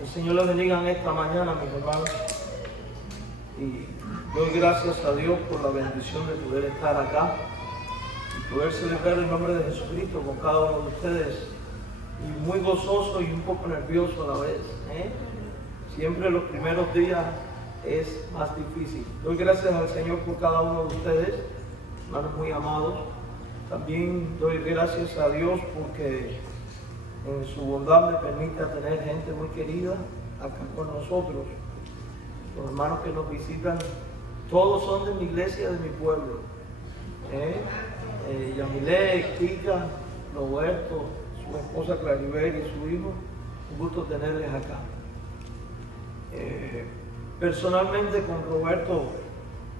El Señor les bendiga en esta mañana, mis hermanos. Y doy gracias a Dios por la bendición de poder estar acá y poder celebrar el nombre de Jesucristo con cada uno de ustedes. Y muy gozoso y un poco nervioso a la vez. Siempre los primeros días es más difícil. Doy gracias al Señor por cada uno de ustedes, hermanos muy amados. También doy gracias a Dios porque en su bondad me permite tener gente muy querida acá con nosotros. Los hermanos que nos visitan, todos son de mi iglesia, de mi pueblo. Yamilé, Kika, Roberto, su esposa Claribel y su hijo, un gusto tenerles acá. Personalmente con Roberto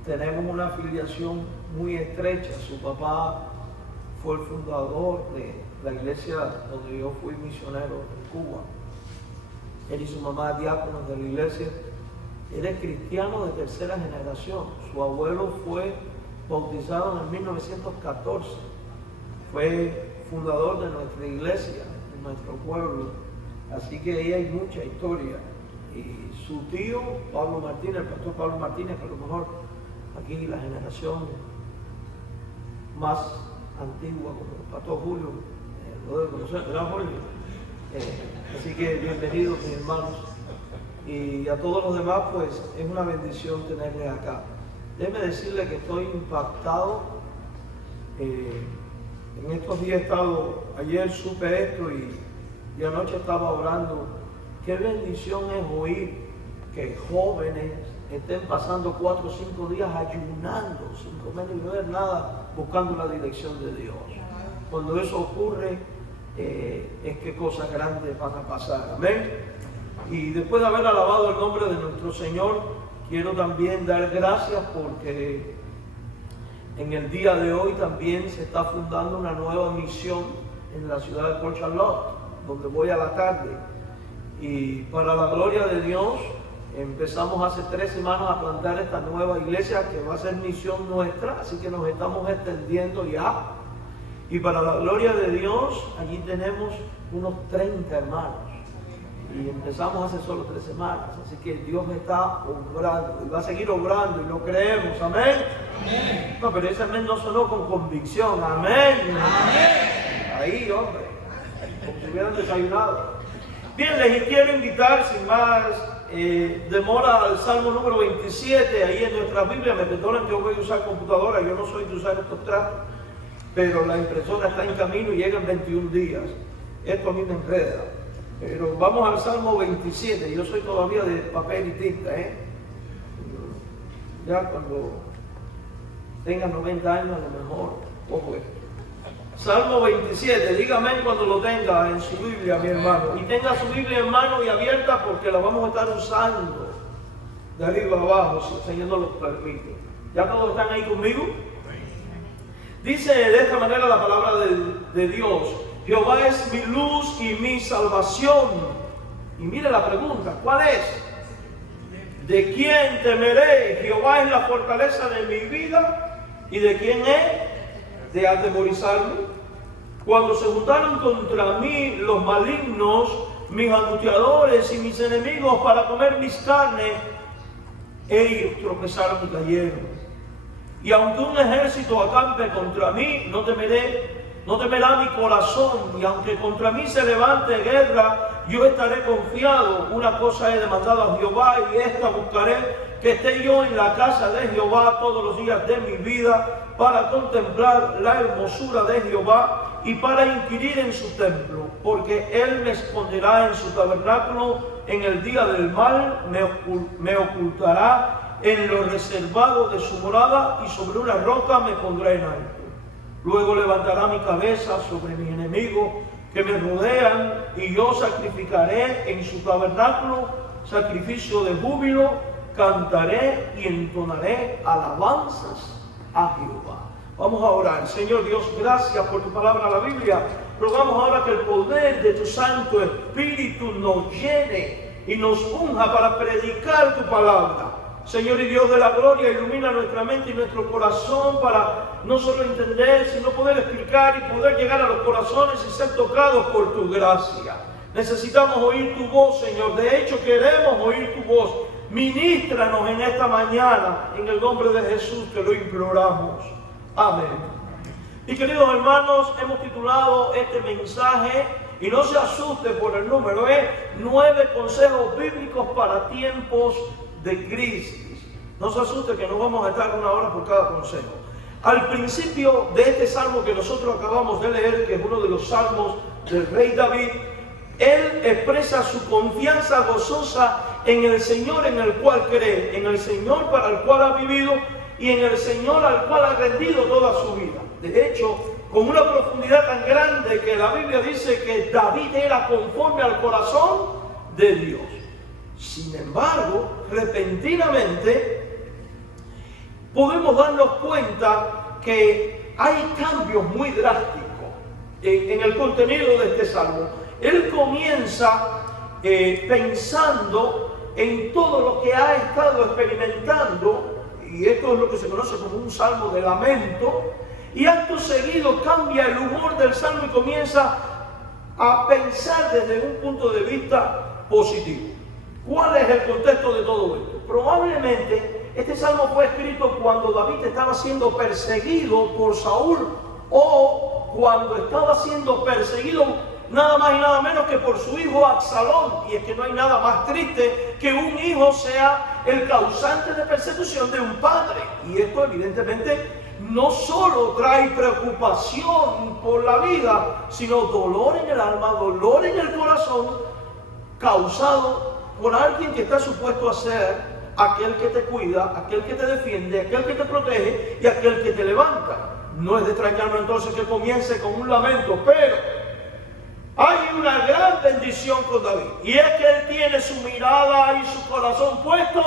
tenemos una afiliación muy estrecha. Su papá fue el fundador de la iglesia donde yo fui misionero en Cuba. Él y su mamá diáconos de la iglesia. Él es cristiano de tercera generación. Su abuelo fue bautizado en 1914. Fue fundador de nuestra iglesia, de nuestro pueblo. Así que ahí hay mucha historia. Y su tío, Pablo Martínez, el pastor Pablo Martínez, que a lo mejor aquí la generación más antigua, como el pastor Julio, lo debe conocer, ¿verdad, Julio? Así que bienvenidos, mis hermanos. Y a todos los demás, pues es una bendición tenerles acá. Déjenme decirles que estoy impactado. En estos días he estado, ayer supe esto y anoche estaba orando. Qué bendición es oír que jóvenes estén pasando 4 o 5 días ayunando, sin comer ni beber nada, buscando la dirección de Dios. Cuando eso ocurre, es que cosas grandes van a pasar. Amén. Y después de haber alabado el nombre de nuestro Señor, quiero también dar gracias porque en el día de hoy también se está fundando una nueva misión en la ciudad de Port Charlotte, donde voy a la tarde. Y para la gloria de Dios, empezamos hace 3 semanas a plantar esta nueva iglesia que va a ser misión nuestra, así que nos estamos extendiendo ya. Y para la gloria de Dios, allí tenemos unos 30 hermanos. Y empezamos hace solo 3 semanas, así que Dios está obrando y va a seguir obrando y lo creemos, amén. Amén. No, pero ese amén no sonó con convicción, amén. Amén. Ahí, hombre, como si hubieran desayunado. Bien, les quiero invitar sin más demora al Salmo número 27, ahí en nuestra Biblia. Me perdonan que yo voy a usar computadora, yo no soy de usar estos tratos, pero la impresora está en camino y llega en 21 días. Esto a mí me enreda. Pero vamos al Salmo 27, yo soy todavía de papel y tinta, Ya cuando tenga 90 años a lo mejor, ojo esto. Salmo 27, dígame cuando lo tenga en su Biblia, mi hermano. Y tenga su Biblia en mano y abierta porque la vamos a estar usando de arriba abajo, si el Señor nos lo permite. ¿Ya todos están ahí conmigo? Dice de esta manera la palabra de Dios: Jehová es mi luz y mi salvación. Y mire la pregunta, ¿cuál es? ¿De quién temeré? Jehová es la fortaleza de mi vida. ¿Y de quién he de atemorizarme? Cuando se juntaron contra mí los malignos, mis angustiadores y mis enemigos para comer mis carnes, ellos tropezaron y cayeron. Y aunque un ejército acampe contra mí, no temerá mi corazón. Y aunque contra mí se levante guerra, yo estaré confiado. Una cosa he demandado a Jehová y esta buscaré, que esté yo en la casa de Jehová todos los días de mi vida, para contemplar la hermosura de Jehová y para inquirir en su templo, porque Él me esconderá en su tabernáculo en el día del mal, me ocultará en lo reservado de su morada, y sobre una roca me pondrá en alto. Luego levantará mi cabeza sobre mis enemigos que me rodean, y yo sacrificaré en su tabernáculo sacrificio de júbilo, cantaré y entonaré alabanzas a Jehová. Vamos a orar. Señor Dios, gracias por tu palabra, la Biblia. Rogamos ahora que el poder de tu Santo Espíritu nos llene y nos unja para predicar tu palabra. Señor y Dios de la gloria, ilumina nuestra mente y nuestro corazón para no solo entender, sino poder explicar y poder llegar a los corazones y ser tocados por tu gracia. Necesitamos oír tu voz, Señor. De hecho, queremos oír tu voz. Ministranos en esta mañana. En el nombre de Jesús te lo imploramos. Amén. Y queridos hermanos, hemos titulado este mensaje, y no se asuste por el número, 9 consejos bíblicos para tiempos de crisis. No se asuste que no vamos a estar 1 hora por cada consejo. Al principio de este salmo que nosotros acabamos de leer, que es uno de los salmos del rey David, él expresa su confianza gozosa en el Señor en el cual cree, en el Señor para el cual ha vivido y en el Señor al cual ha rendido toda su vida. De hecho, con una profundidad tan grande que la Biblia dice que David era conforme al corazón de Dios. Sin embargo, repentinamente podemos darnos cuenta que hay cambios muy drásticos en el contenido de este salmo. Él comienza pensando en todo lo que ha estado experimentando, y esto es lo que se conoce como un salmo de lamento, y acto seguido cambia el humor del salmo y comienza a pensar desde un punto de vista positivo. ¿Cuál es el contexto de todo esto? Probablemente este salmo fue escrito cuando David estaba siendo perseguido por Saúl, o cuando estaba siendo perseguido nada más y nada menos que por su hijo Absalón. Y es que no hay nada más triste que un hijo sea el causante de persecución de un padre. Y esto evidentemente no solo trae preocupación por la vida, sino dolor en el alma, dolor en el corazón, causado por alguien que está supuesto a ser aquel que te cuida, aquel que te defiende, aquel que te protege y aquel que te levanta. No es de extrañarnos entonces que comience con un lamento, pero hay una gran bendición con David, y es que él tiene su mirada y su corazón puesto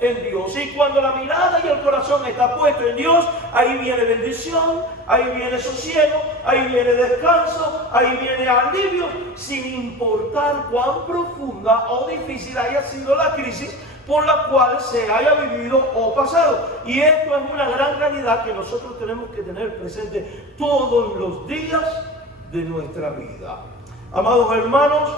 en Dios. Y cuando la mirada y el corazón está puesto en Dios, ahí viene bendición, ahí viene sosiego, ahí viene descanso, ahí viene alivio, sin importar cuán profunda o difícil haya sido la crisis por la cual se haya vivido o pasado. Y esto es una gran realidad que nosotros tenemos que tener presente todos los días de nuestra vida. Amados hermanos,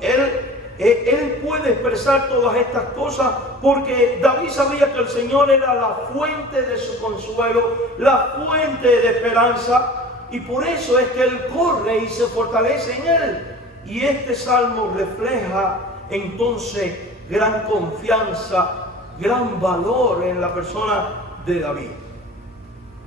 él puede expresar todas estas cosas porque David sabía que el Señor era la fuente de su consuelo, la fuente de esperanza, y por eso es que él corre y se fortalece en él. Y este salmo refleja entonces gran confianza, gran valor en la persona de David.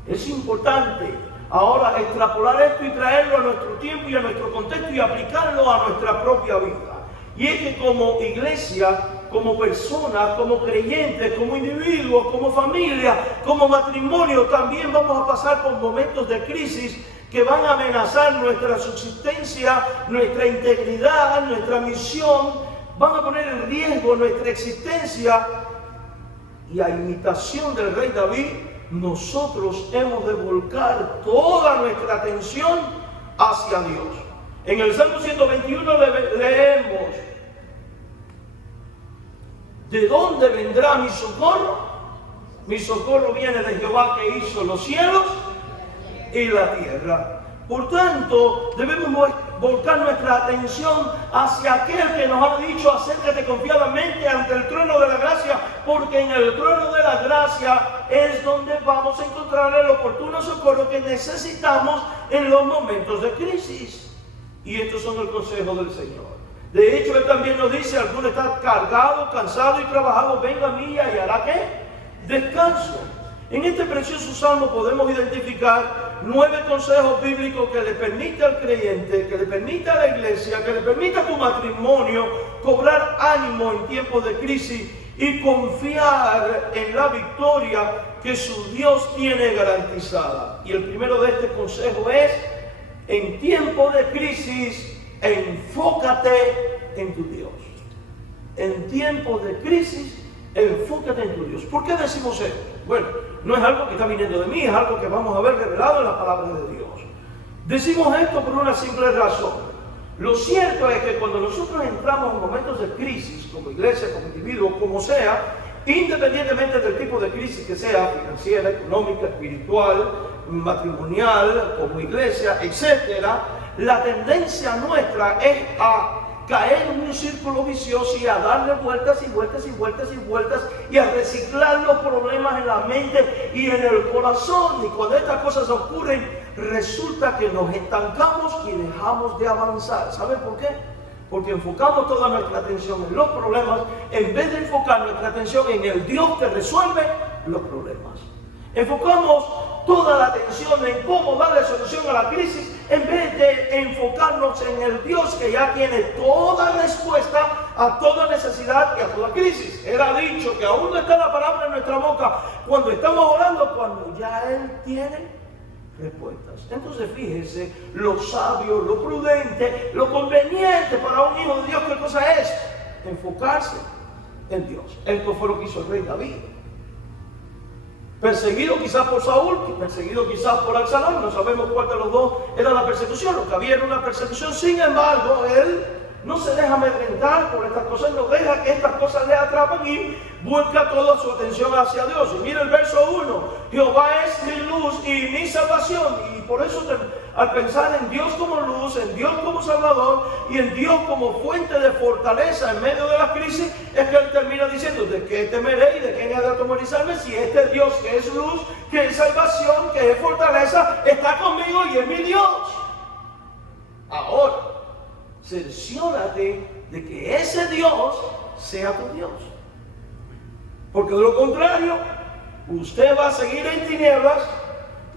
Es importante ahora extrapolar esto y traerlo a nuestro tiempo y a nuestro contexto y aplicarlo a nuestra propia vida. Y es que como iglesia, como personas, como creyentes, como individuos, como familia, como matrimonio, también vamos a pasar por momentos de crisis que van a amenazar nuestra subsistencia, nuestra integridad, nuestra misión, van a poner en riesgo nuestra existencia. Y a imitación del rey David, nosotros hemos de volcar toda nuestra atención hacia Dios. En el Salmo 121 leemos: ¿de dónde vendrá mi socorro? Mi socorro viene de Jehová, que hizo los cielos y la tierra. Por tanto, debemos volcar nuestra atención hacia aquel que nos ha dicho: acércate confiadamente ante el trono de la gracia, porque en el trono de la gracia es donde vamos a encontrar el oportuno socorro que necesitamos en los momentos de crisis. Y estos son el consejo del Señor. De hecho, Él también nos dice: alguno está cargado, cansado y trabajado, venga a mí y hará ¿qué? Descanso. En este precioso salmo podemos identificar 9 consejos bíblicos que le permite al creyente, que le permite a la iglesia, que le permite a tu matrimonio cobrar ánimo en tiempos de crisis y confiar en la victoria que su Dios tiene garantizada. Y el primero de este consejo es: en tiempos de crisis, enfócate en tu Dios. En tiempos de crisis, enfócate en tu Dios. ¿Por qué decimos esto? Bueno, no es algo que está viniendo de mí, es algo que vamos a ver revelado en la palabra de Dios. Decimos esto por una simple razón. Lo cierto es que cuando nosotros entramos en momentos de crisis, como iglesia, como individuo, como sea, independientemente del tipo de crisis que sea, financiera, económica, espiritual, matrimonial, como iglesia, etcétera, la tendencia nuestra es a caer en un círculo vicioso y a darle vueltas y vueltas y vueltas y vueltas y a reciclar los problemas en la mente y en el corazón. Y cuando estas cosas ocurren, resulta que nos estancamos y dejamos de avanzar. ¿Saben por qué? Porque enfocamos toda nuestra atención en los problemas en vez de enfocar nuestra atención en el Dios que resuelve los problemas. Enfocamos toda la atención en cómo darle solución a la crisis en vez de enfocarnos en el Dios que ya tiene toda respuesta a toda necesidad y a toda crisis. Él ha dicho que aún no está la palabra en nuestra boca cuando estamos orando, cuando ya Él tiene respuestas. Entonces fíjese lo sabio, lo prudente, lo conveniente para un hijo de Dios. ¿Qué cosa es? Enfocarse en Dios. Esto fue lo que hizo el rey David. Perseguido quizás por Saúl, perseguido quizás por Absalón, no sabemos cuál de los dos era la persecución. Lo que había era una persecución. Sin embargo, él no se deja amedrentar por estas cosas, no deja que estas cosas le atrapen y vuelca toda su atención hacia Dios. Y mira el verso 1: Jehová es mi luz y mi salvación. Y por eso al pensar en Dios como luz, en Dios como Salvador y en Dios como fuente de fortaleza en medio de la crisis, es que él termina diciendo: ¿de qué temeré y de qué me ha de atemorizarme si este Dios que es luz, que es salvación, que es fortaleza, está conmigo y es mi Dios? Ahora, cerciórate de que ese Dios sea tu Dios. Porque de lo contrario, usted va a seguir en tinieblas,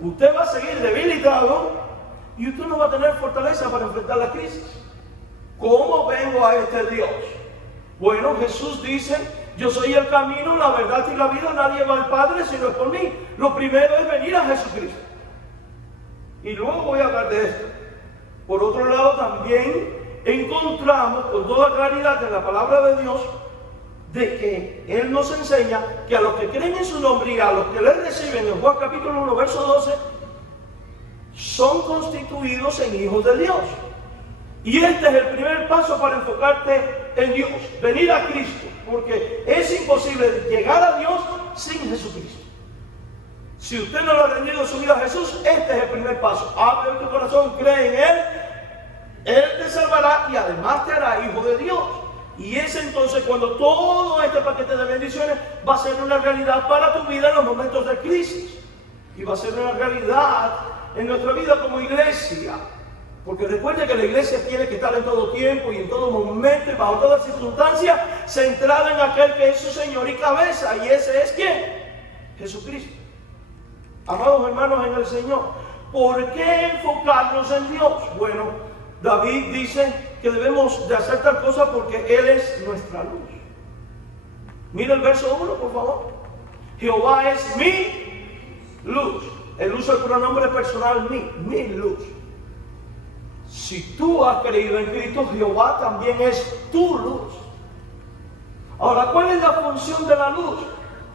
usted va a seguir debilitado y usted no va a tener fortaleza para enfrentar la crisis. ¿Cómo vengo a este Dios? Bueno, Jesús dice: yo soy el camino, la verdad y la vida, nadie va al Padre si no es por mí. Lo primero es venir a Jesucristo. Y luego voy a hablar de esto. Por otro lado, también encontramos con toda claridad en la palabra de Dios de que Él nos enseña que a los que creen en su nombre y a los que le reciben, en Juan capítulo 1, verso 12, son constituidos en hijos de Dios. Y este es el primer paso para enfocarte en Dios, venir a Cristo, porque es imposible llegar a Dios sin Jesucristo. Si usted no le ha rendido su vida a Jesús, este es el primer paso. Abre tu corazón, cree en Él, Él te salvará y además te hará hijo de Dios. Y es entonces cuando todo este paquete de bendiciones va a ser una realidad para tu vida en los momentos de crisis. Y va a ser una realidad en nuestra vida como iglesia. Porque recuerde que la iglesia tiene que estar en todo tiempo y en todo momento y bajo toda circunstancia centrada en aquel que es su Señor y cabeza. ¿Y ese es quién? Jesucristo. Amados hermanos en el Señor, ¿por qué enfocarnos en Dios? Bueno, David dice que debemos de hacer tal cosa porque Él es nuestra luz. Mira el verso 1, por favor. Jehová es mi luz. Él usa el pronombre personal mi luz. Si tú has creído en Cristo, Jehová también es tu luz. Ahora, ¿cuál es la función de la luz?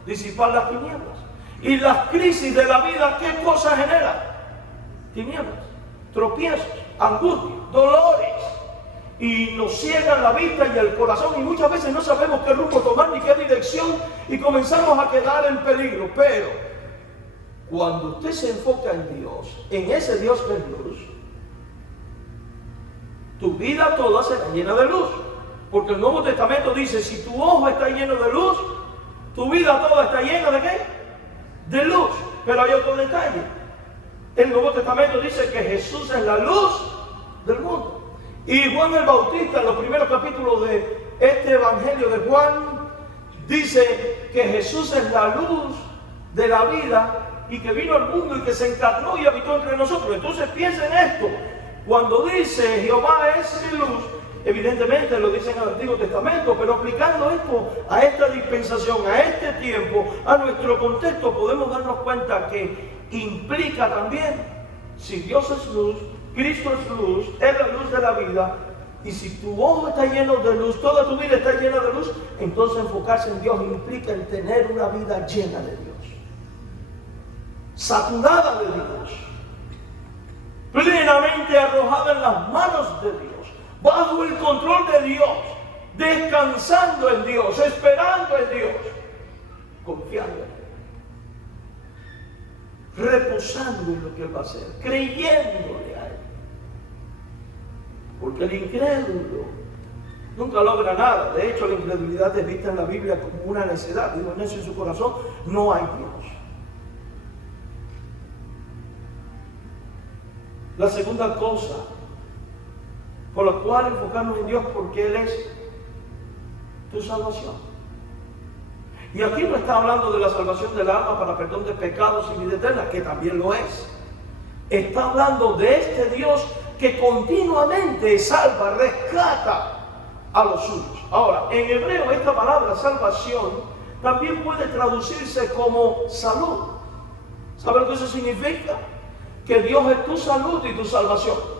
Disipar las tinieblas. Y las crisis de la vida, ¿qué cosas generan? Tinieblas, tropiezos, angustia, dolores. Y nos ciegan la vista y el corazón. Y muchas veces no sabemos qué rumbo tomar ni qué dirección. Y comenzamos a quedar en peligro. Pero cuando usted se enfoca en Dios, en ese Dios que es luz, tu vida toda será llena de luz. Porque el Nuevo Testamento dice: si tu ojo está lleno de luz, tu vida toda está llena ¿de qué? De luz. Pero hay otro detalle. El Nuevo Testamento dice que Jesús es la luz del mundo. Y Juan el Bautista, en los primeros capítulos de este Evangelio de Juan, dice que Jesús es la luz de la vida y que vino al mundo y que se encarnó y habitó entre nosotros. Entonces piensa en esto. Cuando dice Jehová es mi luz, evidentemente lo dice en el Antiguo Testamento, pero aplicando esto a esta dispensación, a este tiempo, a nuestro contexto, podemos darnos cuenta que implica también, si Dios es luz, Cristo es luz, es la luz de la vida, y si tu ojo está lleno de luz, toda tu vida está llena de luz, entonces enfocarse en Dios implica el tener una vida llena de Dios, saturada de Dios, plenamente arrojada en las manos de Dios, bajo el control de Dios, descansando en Dios, esperando en Dios, confiando en Él, reposando en lo que Él va a hacer, creyéndole a Él. Porque el incrédulo nunca logra nada. De hecho, la incredulidad es vista en la Biblia como una necedad. Digo, en eso en su corazón no hay Dios. La segunda cosa por la cual enfocarnos en Dios, porque Él es tu salvación. Y aquí no está hablando de la salvación del alma para perdón de pecados y vida eterna, que también lo es. Está hablando de este Dios que continuamente salva, rescata a los suyos. Ahora, en hebreo esta palabra salvación también puede traducirse como salud. ¿Sabe lo que eso significa? Que Dios es tu salud y tu salvación.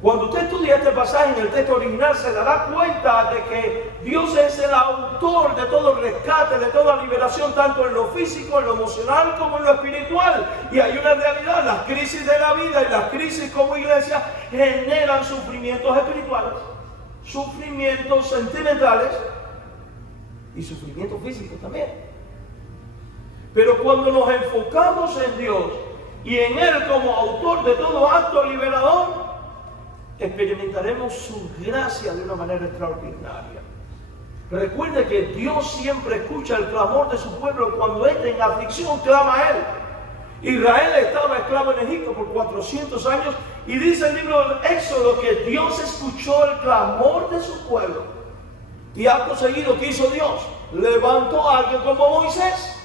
Cuando usted estudia este pasaje en el texto original, se dará cuenta de que Dios es el autor de todo rescate, de toda liberación, tanto en lo físico, en lo emocional, como en lo espiritual. Y hay una realidad: las crisis de la vida y las crisis como iglesia generan sufrimientos espirituales, sufrimientos sentimentales y sufrimientos físicos también. Pero cuando nos enfocamos en Dios y en Él como autor de todo acto liberador, experimentaremos su gracia de una manera extraordinaria. Recuerde que Dios siempre escucha el clamor de su pueblo cuando éste en aflicción clama a Él. Israel estaba esclavo en Egipto por 400 años y dice el libro del Éxodo que Dios escuchó el clamor de su pueblo. Y acto seguido, ¿qué hizo Dios? Levantó a alguien como Moisés.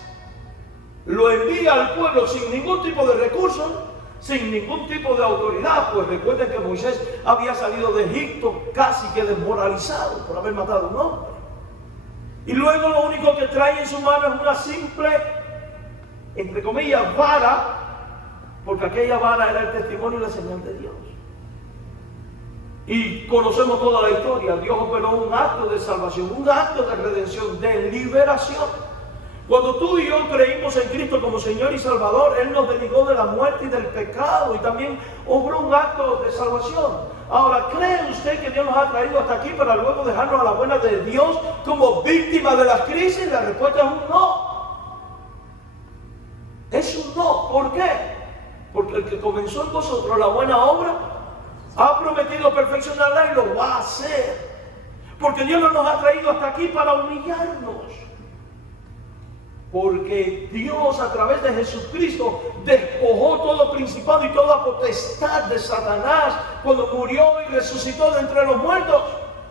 Lo envía al pueblo sin ningún tipo de recursos, sin ningún tipo de autoridad, pues recuerden que Moisés había salido de Egipto casi que desmoralizado por haber matado a un hombre. Y luego lo único que trae en su mano es una simple, entre comillas, vara, porque aquella vara era el testimonio y la señal de Dios. Y conocemos toda la historia. Dios operó un acto de salvación, un acto de redención, de liberación. Cuando tú y yo creímos en Cristo como Señor y Salvador, Él nos desligó de la muerte y del pecado y también obró un acto de salvación. Ahora, ¿cree usted que Dios nos ha traído hasta aquí para luego dejarnos a la buena de Dios como víctimas de las crisis? La respuesta es un no. Es un no. ¿Por qué? Porque el que comenzó en vosotros la buena obra ha prometido perfeccionarla y lo va a hacer. Porque Dios no nos ha traído hasta aquí para humillarnos. Porque Dios a través de Jesucristo despojó todo principado y toda potestad de Satanás cuando murió y resucitó de entre los muertos.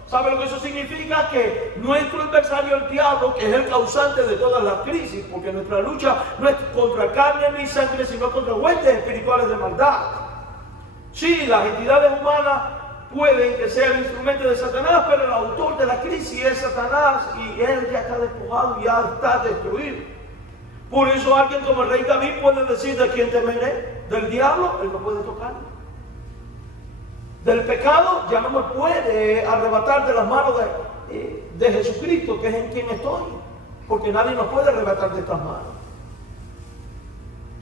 ¿Sabe lo que eso significa? Que nuestro adversario, el diablo, que es el causante de todas las crisis, porque nuestra lucha no es contra carne ni sangre, sino contra huestes espirituales de maldad. Sí, las entidades humanas pueden que sea el instrumento de Satanás, pero el autor de la crisis es Satanás y él ya está despojado y ya está destruido. Por eso alguien como el rey David puede decir: ¿de quién temeré? Del diablo, él no puede tocarme. Del pecado ya no me puede arrebatar de las manos de Jesucristo, que es en quien estoy, porque nadie nos puede arrebatar de estas manos.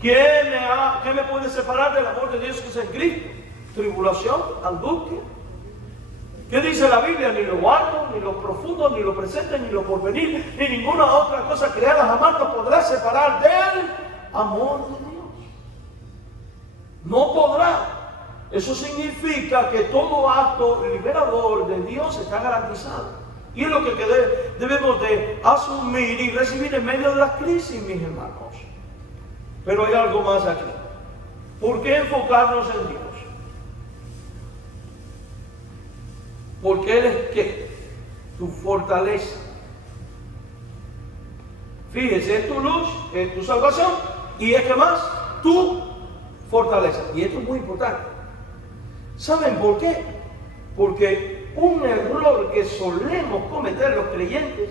¿Qué me puede separar del amor de Dios que es en Cristo? Tribulación, angustia. ¿Qué dice la Biblia? Ni lo alto, ni lo profundo, ni lo presente, ni lo porvenir, ni ninguna otra cosa creada jamás nos podrá separar del amor de Dios. No podrá. Eso significa que todo acto liberador de Dios está garantizado. Y es lo que debemos de asumir y recibir en medio de las crisis, mis hermanos. Pero hay algo más aquí. ¿Por qué enfocarnos en Dios? Porque Él es ¿qué? Tu fortaleza. Fíjese, es tu luz, es tu salvación y es que más, tu fortaleza. Y esto es muy importante. ¿Saben por qué? Porque un error que solemos cometer los creyentes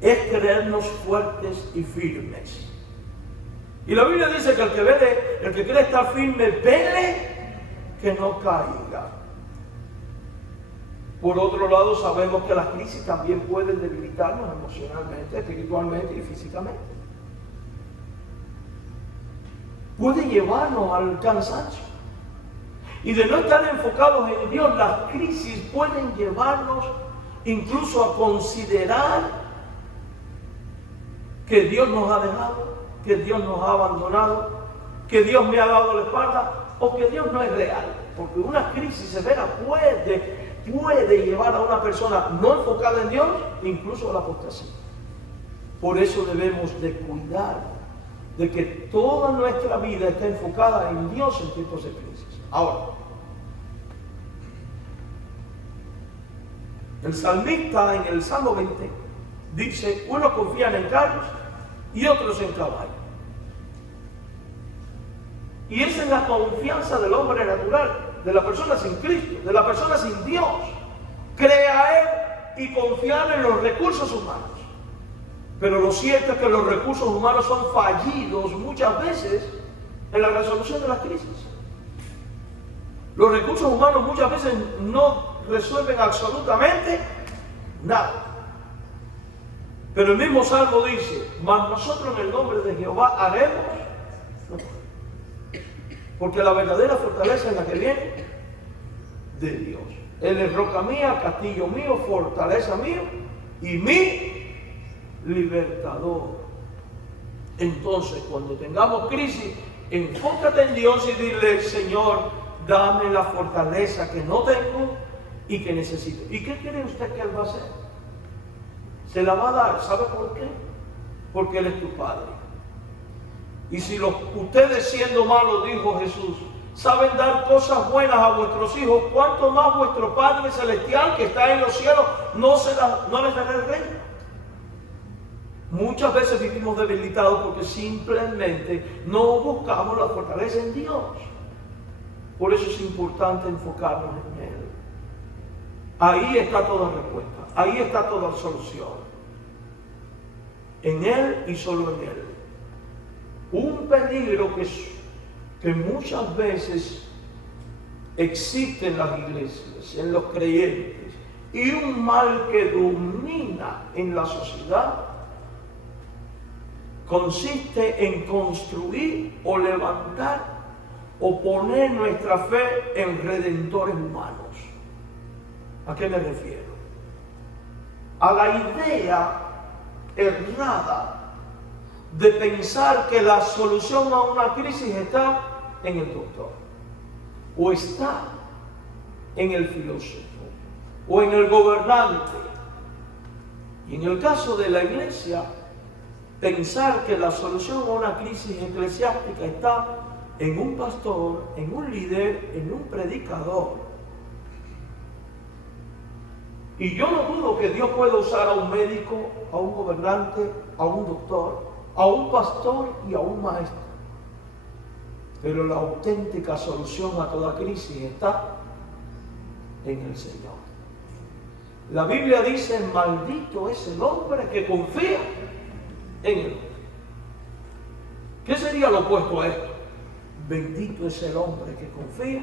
es creernos fuertes y firmes. Y la Biblia dice que el que cree estar firme, vele que no caiga. Por otro lado, sabemos que las crisis también pueden debilitarnos emocionalmente, espiritualmente y físicamente. Puede llevarnos al cansancio. Y de no estar enfocados en Dios, las crisis pueden llevarnos incluso a considerar que Dios nos ha dejado, que Dios nos ha abandonado, que Dios me ha dado la espalda o que Dios no es real. porque una crisis severa puede llevar a una persona no enfocada en Dios, incluso a la apostasía. Por eso debemos de cuidar de que toda nuestra vida esté enfocada en Dios en tiempos de crisis. Ahora, el salmista en el Salmo 20 dice, unos confían en carros y otros en caballos. Y esa es la confianza del hombre natural, de la persona sin Cristo, de la persona sin Dios. Creer y confiar en los recursos humanos. Pero lo cierto es que los recursos humanos son fallidos muchas veces en la resolución de las crisis. Los recursos humanos muchas veces no resuelven absolutamente nada. Pero el mismo Salmo dice, mas nosotros en el nombre de Jehová haremos, porque la verdadera fortaleza es la que viene de Dios. Él es roca mía, castillo mío, fortaleza mío y mi libertador. Entonces, cuando tengamos crisis, enfócate en Dios y dile, Señor, dame la fortaleza que no tengo y que necesito. ¿Y qué cree usted que Él va a hacer? Se la va a dar. ¿Sabe por qué? Porque Él es tu Padre. Y si ustedes siendo malos, dijo Jesús, saben dar cosas buenas a vuestros hijos, ¿cuánto más vuestro Padre Celestial que está en los cielos no les dará el reino? Muchas veces vivimos debilitados porque simplemente no buscamos la fortaleza en Dios. Por eso es importante enfocarnos en Él. Ahí está toda respuesta, ahí está toda solución. En Él y solo en Él. Un peligro que muchas veces existe en las iglesias, en los creyentes, y un mal que domina en la sociedad, consiste en construir o levantar o poner nuestra fe en redentores humanos. ¿A qué me refiero? A la idea errada de pensar que la solución a una crisis está en el doctor, o está en el filósofo, o en el gobernante. Y en el caso de la iglesia, pensar que la solución a una crisis eclesiástica está en un pastor, en un líder, en un predicador. Y yo no dudo que Dios pueda usar a un médico, a un gobernante, a un doctor, a un pastor y a un maestro. Pero la auténtica solución a toda crisis está en el Señor. La Biblia dice, maldito es el hombre que confía en Él. ¿Qué sería lo opuesto a esto? Bendito es el hombre que confía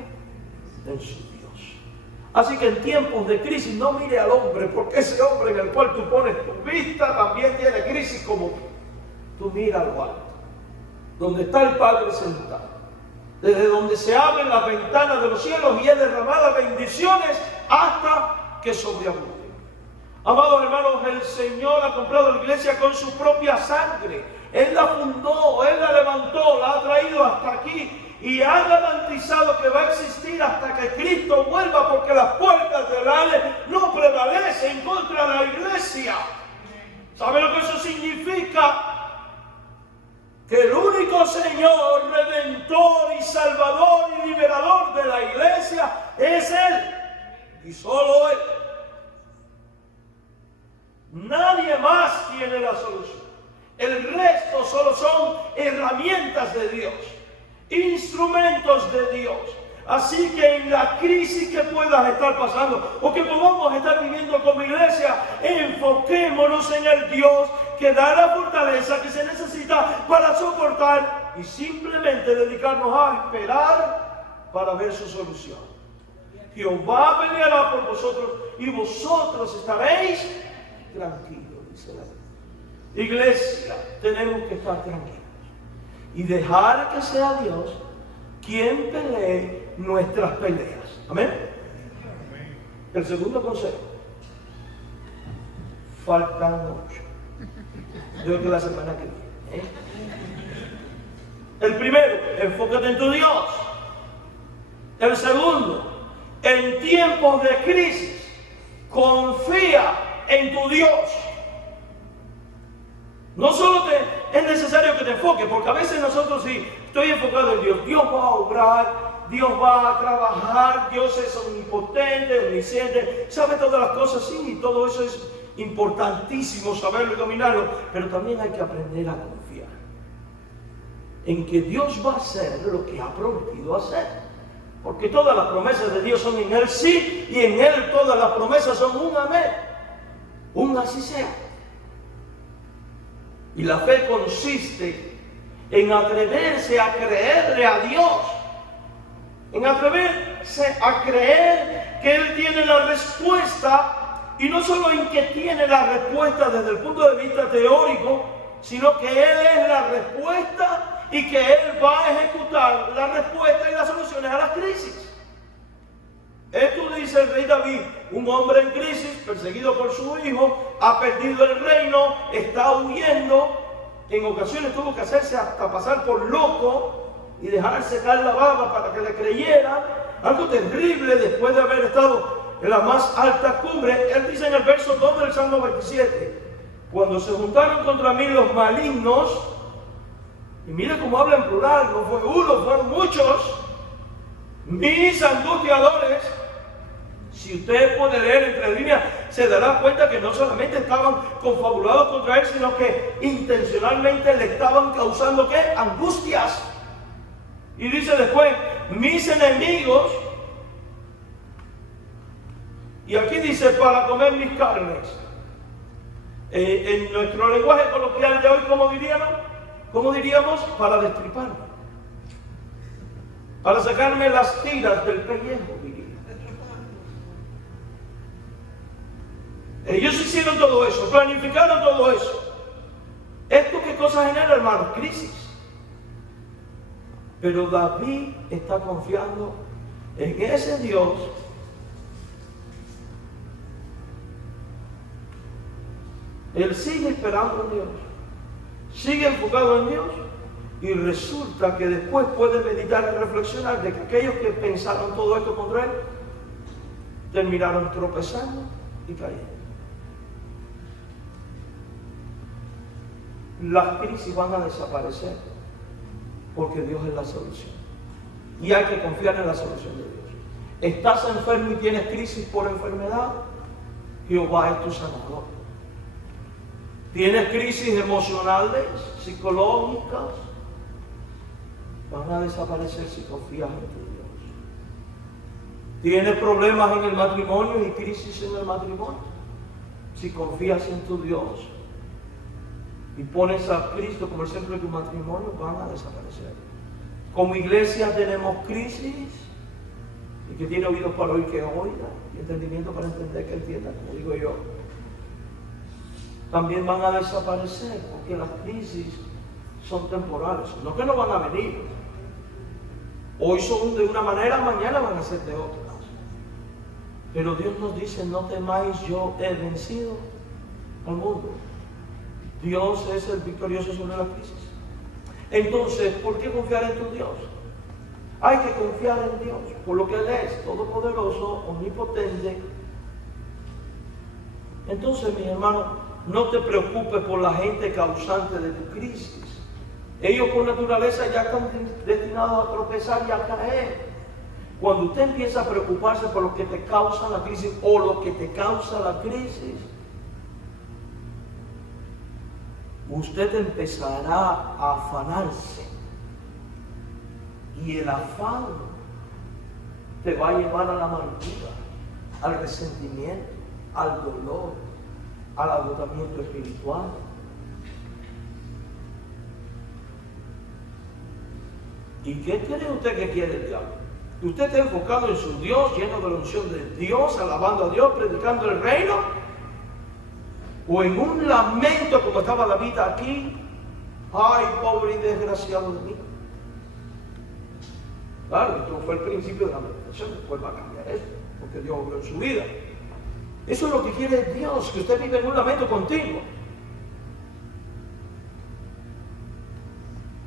en su Dios. Así que en tiempos de crisis no mire al hombre, porque ese hombre en el cual tú pones tu vista también tiene crisis como tú. Tú mira a lo alto, donde está el Padre sentado, desde donde se abren las ventanas de los cielos y es derramada bendiciones hasta que sobreabunden. Amados hermanos, el Señor ha comprado la iglesia con su propia sangre. Él la fundó, Él la levantó, la ha traído hasta aquí y ha garantizado que va a existir hasta que Cristo vuelva, porque las puertas del Hades no prevalecen contra la iglesia. ¿Sabe lo que eso significa? Que el único Señor, Redentor y Salvador y Liberador de la iglesia es Él y solo Él. Nadie más tiene la solución. El resto solo son herramientas de Dios, instrumentos de Dios. Así que en la crisis que puedas estar pasando o que podamos estar viviendo como iglesia, enfoquémonos en el Dios que da la fortaleza que se necesita para soportar y simplemente dedicarnos a esperar para ver su solución. Jehová peleará por vosotros y vosotros estaréis tranquilos, dice la Biblia. Iglesia, tenemos que estar tranquilos y dejar que sea Dios quien pelee nuestras peleas. Amén. El segundo consejo. Faltan 8. Yo creo que la semana que viene. El primero, enfócate en tu Dios. El segundo, en tiempos de crisis, confía en tu Dios. No solo es necesario que te enfoques, porque a veces nosotros sí, estoy enfocado en Dios, Dios va a obrar, Dios va a trabajar, Dios es omnipotente, omnisciente, sabe todas las cosas, sí, y todo eso es importantísimo saberlo y dominarlo, pero también hay que aprender a confiar en que Dios va a hacer lo que ha prometido hacer, porque todas las promesas de Dios son en Él sí, y en Él todas las promesas son un amén, un así sea. Y la fe consiste en atreverse a creerle a Dios, en atreverse a creer que Él tiene la respuesta, y no solo en que tiene la respuesta desde el punto de vista teórico, sino que Él es la respuesta y que Él va a ejecutar la respuesta y las soluciones a las crisis. Esto dice el rey David, un hombre en crisis, perseguido por su hijo, ha perdido el reino, está huyendo, en ocasiones tuvo que hacerse hasta pasar por loco y dejarse caer la baba para que le creyeran, algo terrible después de haber estado en la más alta cumbre. Él dice en el verso 2 del Salmo 27, cuando se juntaron contra mí los malignos, y mire cómo habla en plural, no fue uno, fueron muchos, mis angustiadores. Si usted puede leer entre líneas, se dará cuenta que no solamente estaban confabulados contra él, sino que intencionalmente le estaban causando ¿qué? Angustias. Y dice después, mis enemigos, y aquí dice, para comer mis carnes. En nuestro lenguaje coloquial de hoy, ¿cómo diríamos? Para destriparme. Para sacarme las tiras del pellejo, diría. Ellos hicieron todo eso, planificaron todo eso. ¿Esto qué cosa genera, hermanos? Crisis. Pero David está confiando en ese Dios Él sigue esperando en Dios, sigue enfocado en Dios, y resulta que después puede meditar y reflexionar de que aquellos que pensaron todo esto contra él terminaron tropezando y cayendo. Las crisis van a desaparecer porque Dios es la solución, y hay que confiar en la solución de Dios. ¿Estás enfermo y tienes crisis por enfermedad? Jehová es tu sanador. ¿Tienes crisis emocionales, psicológicas? Van a desaparecer si confías en tu Dios. ¿Tienes problemas en el matrimonio y crisis en el matrimonio? Si confías en tu Dios y pones a Cristo como el centro de tu matrimonio, van a desaparecer. Como iglesia tenemos crisis, y que tiene oídos para oír que oiga, y entendimiento para entender que entienda, como digo yo. También van a desaparecer, porque las crisis son temporales, no que no van a venir. Hoy son de una manera, mañana van a ser de otra. Pero Dios nos dice, no temáis, yo he vencido al mundo. Dios es el victorioso sobre la crisis. Entonces, ¿por qué confiar en tu Dios? Hay que confiar en Dios, por lo que Él es, todopoderoso, omnipotente. Entonces, mi hermano, no te preocupes por la gente causante de tu crisis. Ellos por naturaleza ya están destinados a tropezar y a caer. Cuando usted empieza a preocuparse por lo que te causa la crisis o lo que te causa la crisis, usted empezará a afanarse. Y el afán te va a llevar a la amargura, al resentimiento, al dolor, al agotamiento espiritual. ¿Y qué cree usted que quiere el diablo? ¿Usted está enfocado en su Dios, lleno de la unción de Dios, alabando a Dios, predicando el reino? ¿O en un lamento como estaba David aquí? ¡Ay, pobre y desgraciado de mí! Claro, esto fue el principio de la meditación, después va a cambiar esto, porque Dios obró en su vida. Eso es lo que quiere Dios, que usted vive en un lamento continuo.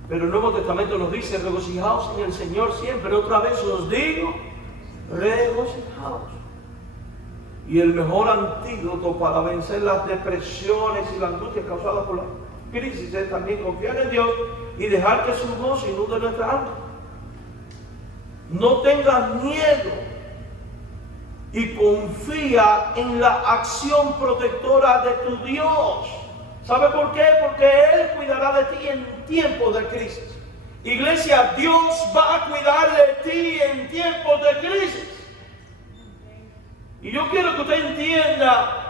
Pero el Nuevo Testamento nos dice, regocijaos en el Señor siempre. Otra vez os digo, regocijaos. Y el mejor antídoto para vencer las depresiones y las angustias causadas por la crisis es también confiar en Dios y dejar que su gozo inunde nuestra alma. No tengas miedo y confía en la acción protectora de tu Dios. ¿Sabe por qué? Porque Él cuidará de ti en tiempos de crisis. Iglesia, Dios va a cuidar de ti en tiempos de crisis. Y yo quiero que usted entienda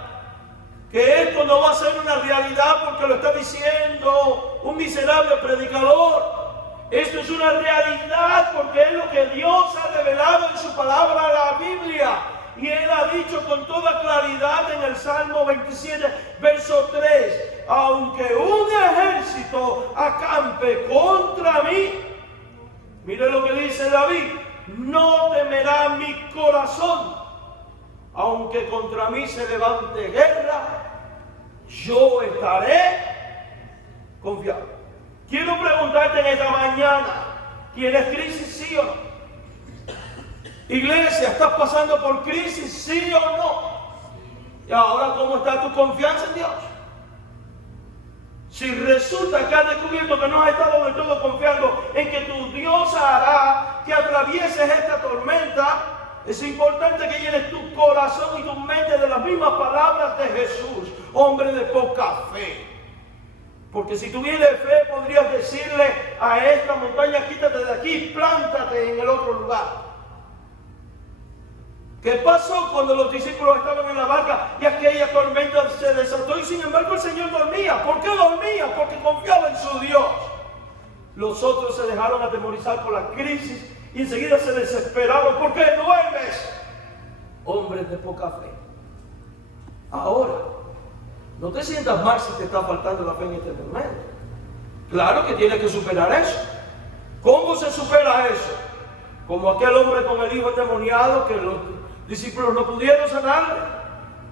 que esto no va a ser una realidad porque lo está diciendo un miserable predicador. Esto es una realidad porque es lo que Dios ha revelado en su palabra, la Biblia. Y Él ha dicho con toda claridad en el Salmo 27, verso 3, aunque un ejército acampe contra mí, mire lo que dice David, no temerá mi corazón. Aunque contra mí se levante guerra, yo estaré confiado. Quiero preguntarte en esta mañana, ¿tienes crisis, sí o no? Iglesia, ¿estás pasando por crisis, sí o no? Y ahora, ¿cómo está tu confianza en Dios? Si resulta que has descubierto que no has estado del todo confiando en que tu Dios hará que atravieses esta tormenta, es importante que llenes tu corazón y tu mente de las mismas palabras de Jesús, hombre de poca fe. Porque si tuvieras fe, podrías decirle a esta montaña, quítate de aquí, plántate en el otro lugar. ¿Qué pasó cuando los discípulos estaban en la barca y aquella tormenta se desató y sin embargo el Señor dormía? ¿Por qué dormía? Porque confiaba en su Dios. Los otros se dejaron atemorizar por la crisis y enseguida se desesperaron. ¿Por qué duermes? Hombres de poca fe. Ahora, no te sientas mal si te está faltando la fe en este momento. Claro que tienes que superar eso. ¿Cómo se supera eso? Como aquel hombre con el hijo endemoniado que los discípulos no pudieron sanarle,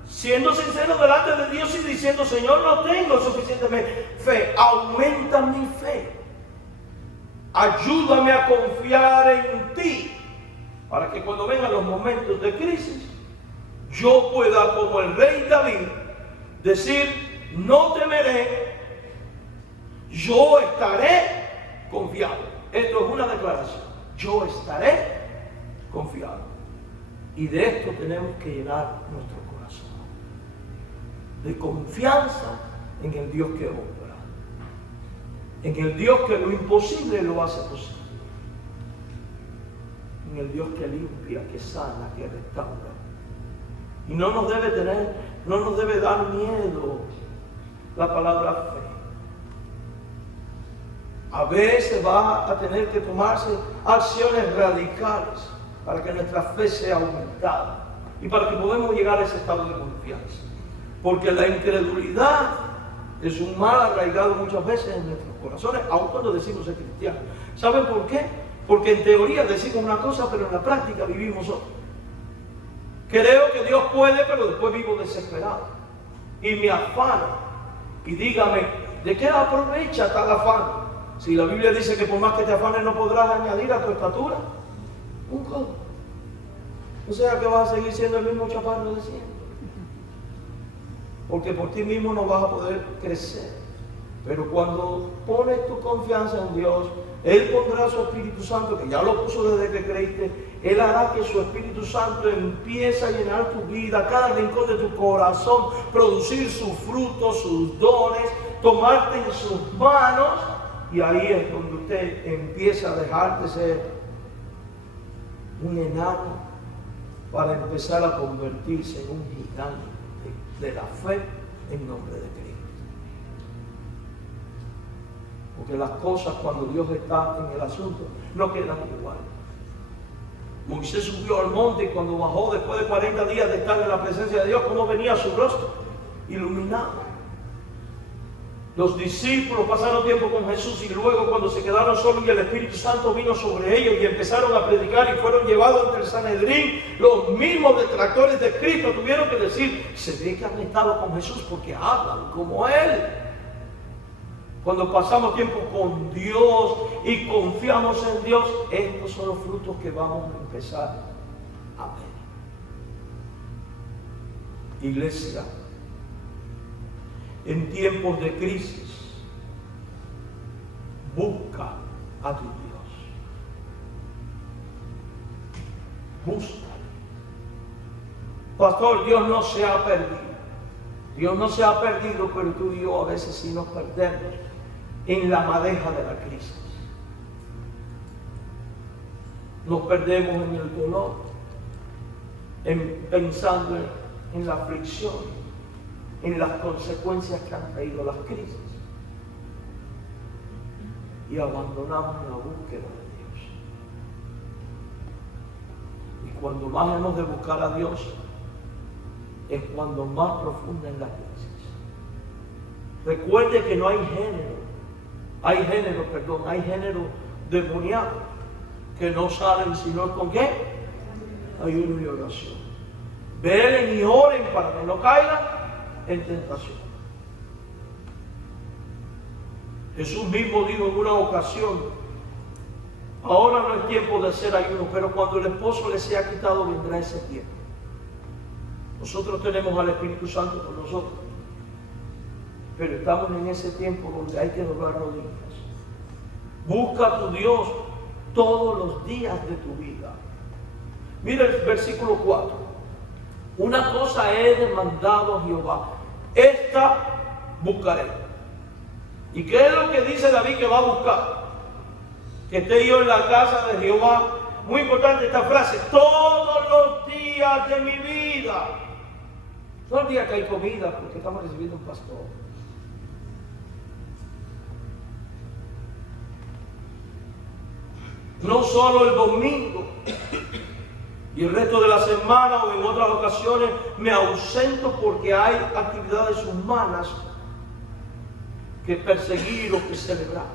siendo sinceros delante de Dios y diciendo, Señor, no tengo suficiente fe, aumenta mi fe. Ayúdame a confiar en ti, para que cuando vengan los momentos de crisis, yo pueda, como el rey David, decir, no temeré, yo estaré confiado. Esto es una declaración, yo estaré confiado. Y de esto tenemos que llenar nuestro corazón, de confianza en el Dios que obra, en el Dios que lo imposible lo hace posible, en el Dios que limpia, que sana, que restaura. Y no nos debe dar miedo la palabra fe. A veces va a tener que tomarse acciones radicales para que nuestra fe sea aumentada y para que podamos llegar a ese estado de confianza. Porque la incredulidad es un mal arraigado muchas veces en nuestros corazones, aun cuando decimos ser cristianos. ¿Saben por qué? Porque en teoría decimos una cosa, pero en la práctica vivimos otra. Creo que Dios puede, pero después vivo desesperado. Y me afano. Y dígame, ¿de qué aprovecha tal afán? Si la Biblia dice que por más que te afanes no podrás añadir a tu estatura un codo. O sea que vas a seguir siendo el mismo chaparro de siempre. Porque por ti mismo no vas a poder crecer. Pero cuando pones tu confianza en Dios, Él pondrá su Espíritu Santo, que ya lo puso desde que creíste. Él hará que su Espíritu Santo empiece a llenar tu vida, cada rincón de tu corazón, producir sus frutos, sus dones, tomarte en sus manos. Y ahí es donde usted empieza a dejar de ser un enano para empezar a convertirse en un gigante de la fe en nombre de Cristo. Porque las cosas cuando Dios está en el asunto no quedan igual. Moisés subió al monte y cuando bajó después de 40 días de estar en la presencia de Dios, ¿cómo venía su rostro? Iluminado. Los discípulos pasaron tiempo con Jesús y luego cuando se quedaron solos y el Espíritu Santo vino sobre ellos y empezaron a predicar y fueron llevados ante el Sanedrín, los mismos detractores de Cristo tuvieron que decir, se ve que han estado con Jesús porque hablan como Él. cuando pasamos tiempo con Dios y confiamos en Dios, estos son los frutos que vamos a empezar a ver. Iglesia, en tiempos de crisis, busca a tu Dios. Busca. Pastor, Dios no se ha perdido. Dios no se ha perdido, pero tú y yo a veces sí nos perdemos en la madeja de la crisis. Nos perdemos en el dolor, pensando en la aflicción, en las consecuencias que han traído las crisis. Y abandonamos la búsqueda de Dios. Y cuando más hemos de buscar a Dios, es cuando más profunda es la crisis. Recuerde que no hay género demoníaco que no salen sino con qué? Ayuno y oración. Velen y oren para que no caigan en tentación. Jesús mismo dijo en una ocasión: ahora no es tiempo de hacer ayuno, pero cuando el esposo le sea quitado vendrá ese tiempo. Nosotros tenemos al Espíritu Santo con nosotros, pero estamos en ese tiempo donde hay que doblar rodillas. Busca a tu Dios todos los días de tu vida. Mira el versículo 4. Una cosa he demandado a Jehová, esta buscaré. ¿Y qué es lo que dice David que va a buscar? Que esté yo en la casa de Jehová. Muy importante esta frase: todos los días de mi vida. No el día que hay comida, porque estamos recibiendo un pastor. No solo el domingo y el resto de la semana o en otras ocasiones me ausento porque hay actividades humanas que perseguir o que celebrar.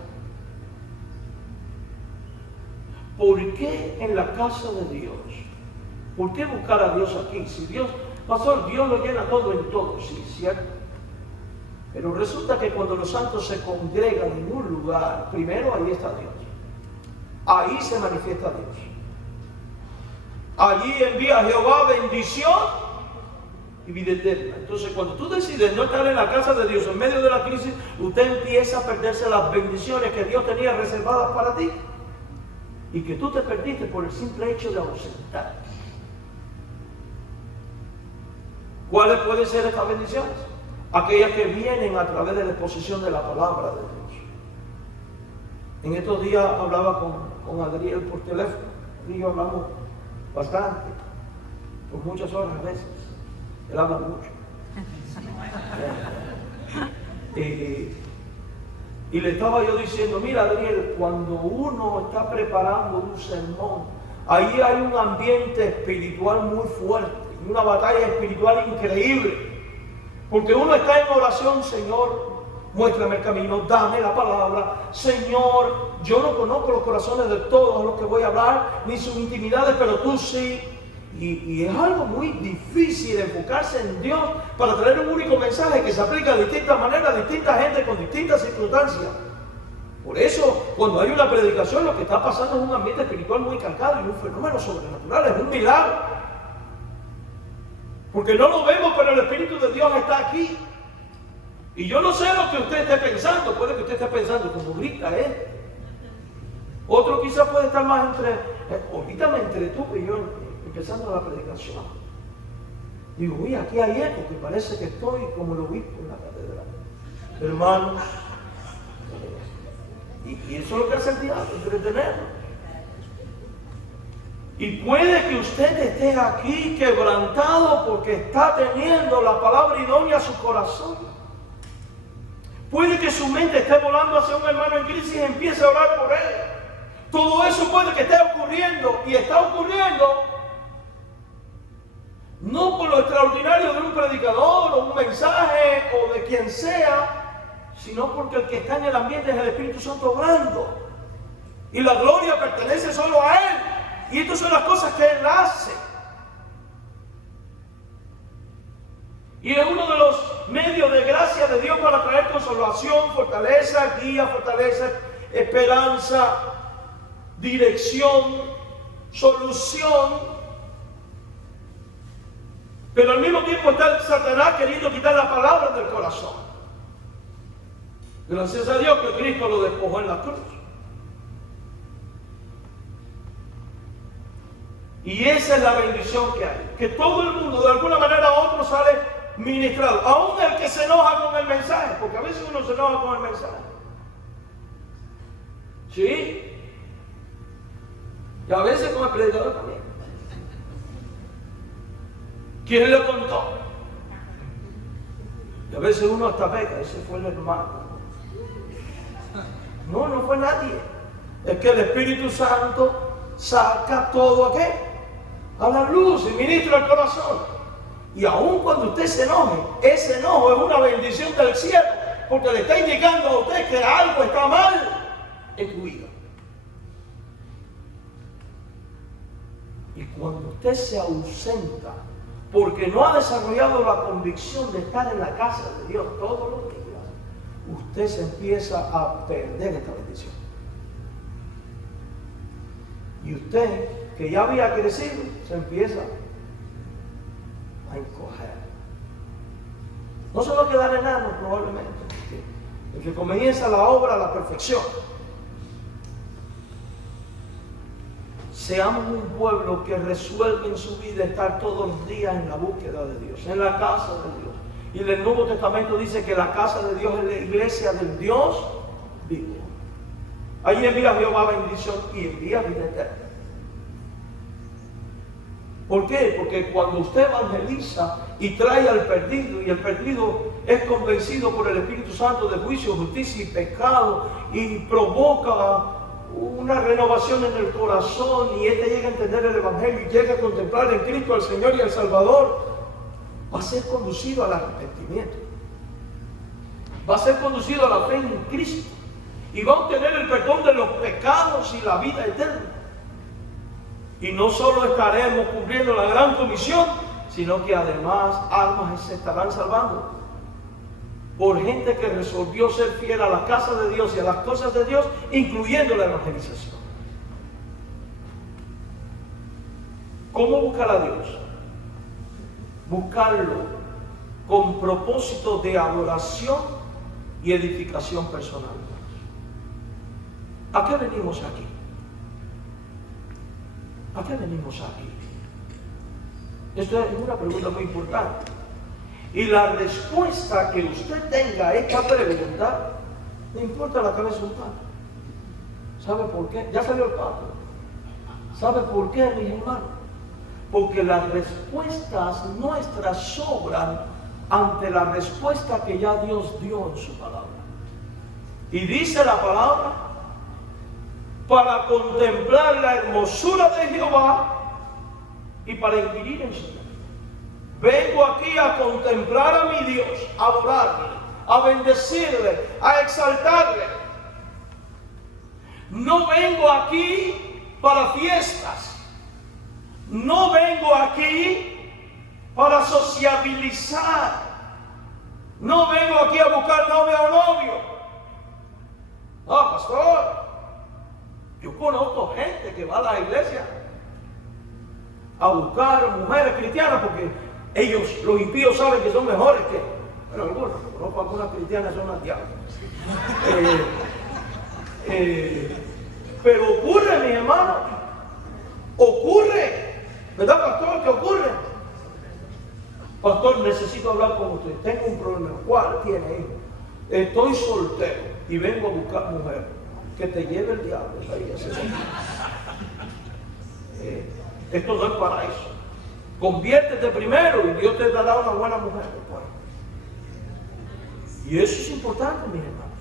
¿Por qué en la casa de Dios? ¿Por qué buscar a Dios aquí? Si Dios, pastor, Dios lo llena todo en todo, sí, cierto. Pero resulta que cuando los santos se congregan en un lugar, primero ahí está Dios. Ahí se manifiesta Dios. Allí envía a Jehová bendición y vida eterna. Entonces, cuando tú decides no estar en la casa de Dios en medio de la crisis, usted empieza a perderse las bendiciones que Dios tenía reservadas para ti y que tú te perdiste por el simple hecho de ausentarte. ¿Cuáles pueden ser estas bendiciones? Aquellas que vienen a través de la exposición de la palabra de Dios. En estos días hablaba con Adriel por teléfono y yo hablamos bastante, por muchas horas a veces. Él habla mucho. Y le estaba yo diciendo: mira, Adriel, cuando uno está preparando un sermón, ahí hay un ambiente espiritual muy fuerte, una batalla espiritual increíble, porque uno está en oración: Señor, muéstrame el camino, dame la palabra. Señor, yo no conozco los corazones de todos los que voy a hablar, ni sus intimidades, pero tú sí. Y es algo muy difícil enfocarse en Dios para traer un único mensaje que se aplica de distintas maneras a distinta gente con distintas circunstancias. Por eso, cuando hay una predicación, lo que está pasando es un ambiente espiritual muy cargado y un fenómeno sobrenatural, es un milagro. Porque no lo vemos, pero el Espíritu de Dios está aquí. Y yo no sé lo que usted esté pensando. Puede que usted esté pensando como grita Otro quizás puede estar más ahorita me entretuve yo empezando la predicación. Digo, mira, aquí hay eco que parece que estoy como el obispo en la catedral. Hermanos, y eso es lo que hace el diablo, entretenernos. Y puede que usted esté aquí quebrantado porque está teniendo la palabra idónea a su corazón. Puede que su mente esté volando hacia un hermano en crisis y empiece a orar por él. Todo eso puede que esté ocurriendo y está ocurriendo no por lo extraordinario de un predicador o un mensaje o de quien sea, sino porque el que está en el ambiente es el Espíritu Santo obrando. Y la gloria pertenece solo a Él. Y estas son las cosas que Él hace. Y es uno de los medios medio de gracia de Dios para traer consolación, fortaleza, guía, fortaleza, esperanza, dirección, solución. Pero al mismo tiempo está Satanás queriendo quitar la palabra del corazón. Gracias a Dios que Cristo lo despojó en la cruz. Y esa es la bendición que hay. Que todo el mundo, de alguna manera u otra, sale ministrado. Aún el que se enoja con el mensaje. Porque a veces uno se enoja con el mensaje. ¿Sí? Y a veces con el predicador también. ¿Quién le contó? Y a veces uno hasta peca. Ese fue el hermano. No, no fue nadie. Es que el Espíritu Santo saca todo aquello a la luz y ministra el corazón. Y aun cuando usted se enoje, ese enojo es una bendición del cielo, porque le está indicando a usted que algo está mal en tu vida. Y cuando usted se ausenta, porque no ha desarrollado la convicción de estar en la casa de Dios todos los días, usted se empieza a perder esta bendición. Y usted, que ya había crecido, se empieza a encoger. No se va a quedar enano probablemente. El que comienza la obra a la perfección. Seamos un pueblo que resuelve en su vida estar todos los días en la búsqueda de Dios, en la casa de Dios. Y el Nuevo Testamento dice que la casa de Dios es la iglesia del Dios vivo. Ahí envía Jehová bendición y envía vida eterna. ¿Por qué? Porque cuando usted evangeliza y trae al perdido, y el perdido es convencido por el Espíritu Santo de juicio, justicia y pecado, y provoca una renovación en el corazón, y éste llega a entender el Evangelio y llega a contemplar en Cristo al Señor y al Salvador, va a ser conducido al arrepentimiento, va a ser conducido a la fe en Cristo, y va a obtener el perdón de los pecados y la vida eterna. Y no solo estaremos cumpliendo la gran comisión, sino que además almas se estarán salvando por gente que resolvió ser fiel a la casa de Dios y a las cosas de Dios, incluyendo la evangelización. ¿Cómo buscar a Dios? Buscarlo con propósito de adoración y edificación personal. ¿A qué venimos aquí? ¿A qué venimos aquí? Esto es una pregunta muy importante. Y la respuesta que usted tenga a esta pregunta, no importa la cabeza de un pato. ¿Sabe por qué? Ya salió el pato. ¿Sabe por qué, mis hermanos? Porque las respuestas nuestras sobran ante la respuesta que ya Dios dio en su palabra. Y dice la palabra, para contemplar la hermosura de Jehová y para inquirir en su nombre. Vengo aquí a contemplar a mi Dios, a adorarle, a bendecirle, a exaltarle. No vengo aquí para fiestas. No vengo aquí para sociabilizar. No vengo aquí a buscar novia o novio. No, pastor. Yo conozco gente que va a la iglesia a buscar mujeres cristianas porque ellos, los impíos, saben que son mejores que... Pero algunos, conozco algunas cristianas son las diablas. Pero ocurre, mi hermano. Ocurre. ¿Verdad, pastor? ¿Qué ocurre? Pastor, necesito hablar con usted. Tengo un problema. ¿Cuál tiene, hijo? Estoy soltero y vengo a buscar mujer. Que te lleve el diablo. Esto no es para eso. Conviértete primero y Dios te dará una buena mujer después. Y eso es importante, mis hermanos.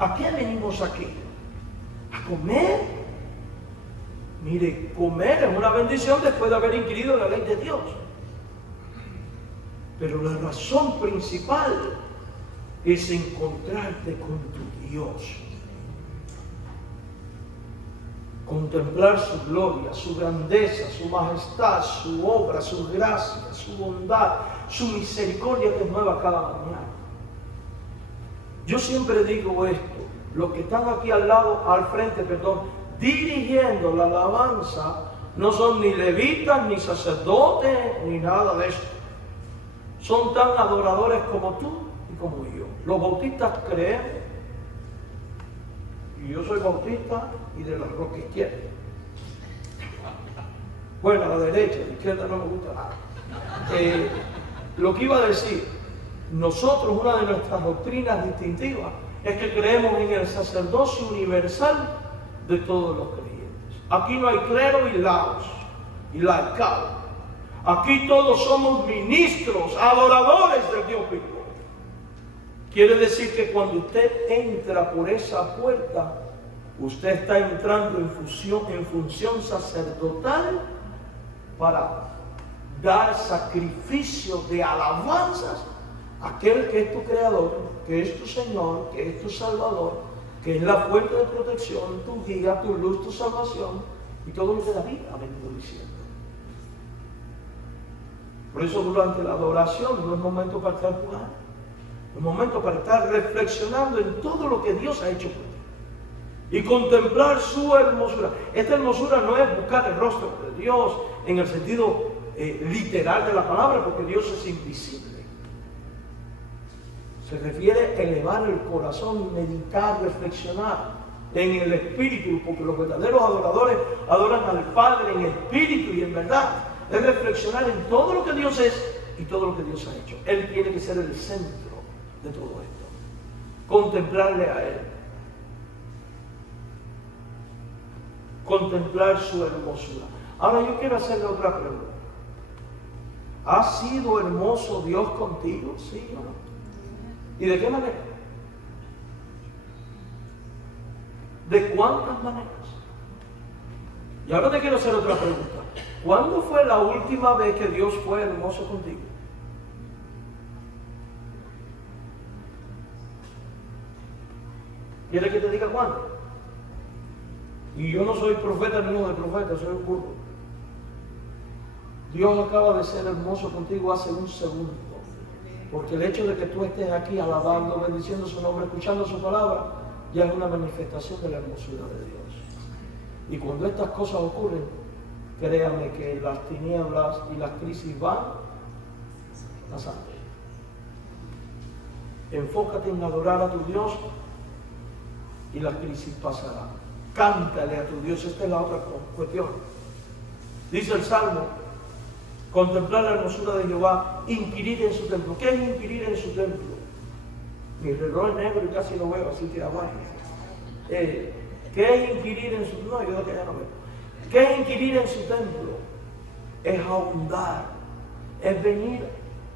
¿A qué venimos aquí? ¿A comer? Mire, comer es una bendición después de haber inquirido la ley de Dios. Pero la razón principal es encontrarte con tu Dios. Contemplar su gloria, su grandeza, su majestad, su obra, su gracia, su bondad, su misericordia que es nueva cada mañana. Yo siempre digo esto, los que están aquí al frente, dirigiendo la alabanza, no son ni levitas, ni sacerdotes, ni nada de eso. Son tan adoradores como tú y como yo. Los bautistas creemos, y yo soy bautista y de la roca izquierda. Bueno, a la derecha, a la izquierda no me gusta nada. Lo que iba a decir, nosotros, una de nuestras doctrinas distintivas es que creemos en el sacerdocio universal de todos los creyentes. Aquí no hay clero y laos y laicado. Aquí todos somos ministros, adoradores del Dios vivo. Quiere decir que cuando usted entra por esa puerta, usted está entrando en función sacerdotal para dar sacrificio de alabanzas a aquel que es tu creador, que es tu Señor, que es tu Salvador, que es la fuente de protección, tu guía, tu luz, tu salvación y todo lo que David ha venido diciendo. Por eso durante la adoración no es momento para estar jugando, es momento para estar reflexionando en todo lo que Dios ha hecho por ti y contemplar su hermosura. Esta hermosura no es buscar el rostro de Dios en el sentido literal de la palabra, porque Dios es invisible. Se refiere a elevar el corazón, meditar, reflexionar en el espíritu, porque los verdaderos adoradores adoran al Padre en espíritu y en verdad. Es reflexionar en todo lo que Dios es y todo lo que Dios ha hecho. Él tiene que ser el centro de todo esto. Contemplarle a Él. Contemplar su hermosura. Ahora yo quiero hacerle otra pregunta. ¿Ha sido hermoso Dios contigo? ¿Sí o no? ¿Y de qué manera? ¿De cuántas maneras? Y ahora te quiero hacer otra pregunta. ¿Cuándo fue la última vez que Dios fue hermoso contigo? ¿Quieres que te diga cuándo? Y yo no soy profeta ni hijo de profeta, soy un burro. Dios acaba de ser hermoso contigo hace un segundo. Porque el hecho de que tú estés aquí alabando, bendiciendo su nombre, escuchando su palabra, ya es una manifestación de la hermosura de Dios. Y cuando estas cosas ocurren, créame que las tinieblas y las crisis van pasando. Enfócate en adorar a tu Dios y la crisis pasará. Cántale a tu Dios, esta es la otra cuestión. Dice el Salmo, contemplar la hermosura de Jehová, inquirir en su templo. ¿Qué es inquirir en su templo? Mi reloj es negro y casi lo veo, así tira abajo. ¿Qué es inquirir en su templo? No, yo ya no veo. ¿Qué es inquirir en su templo? Es ahondar, es venir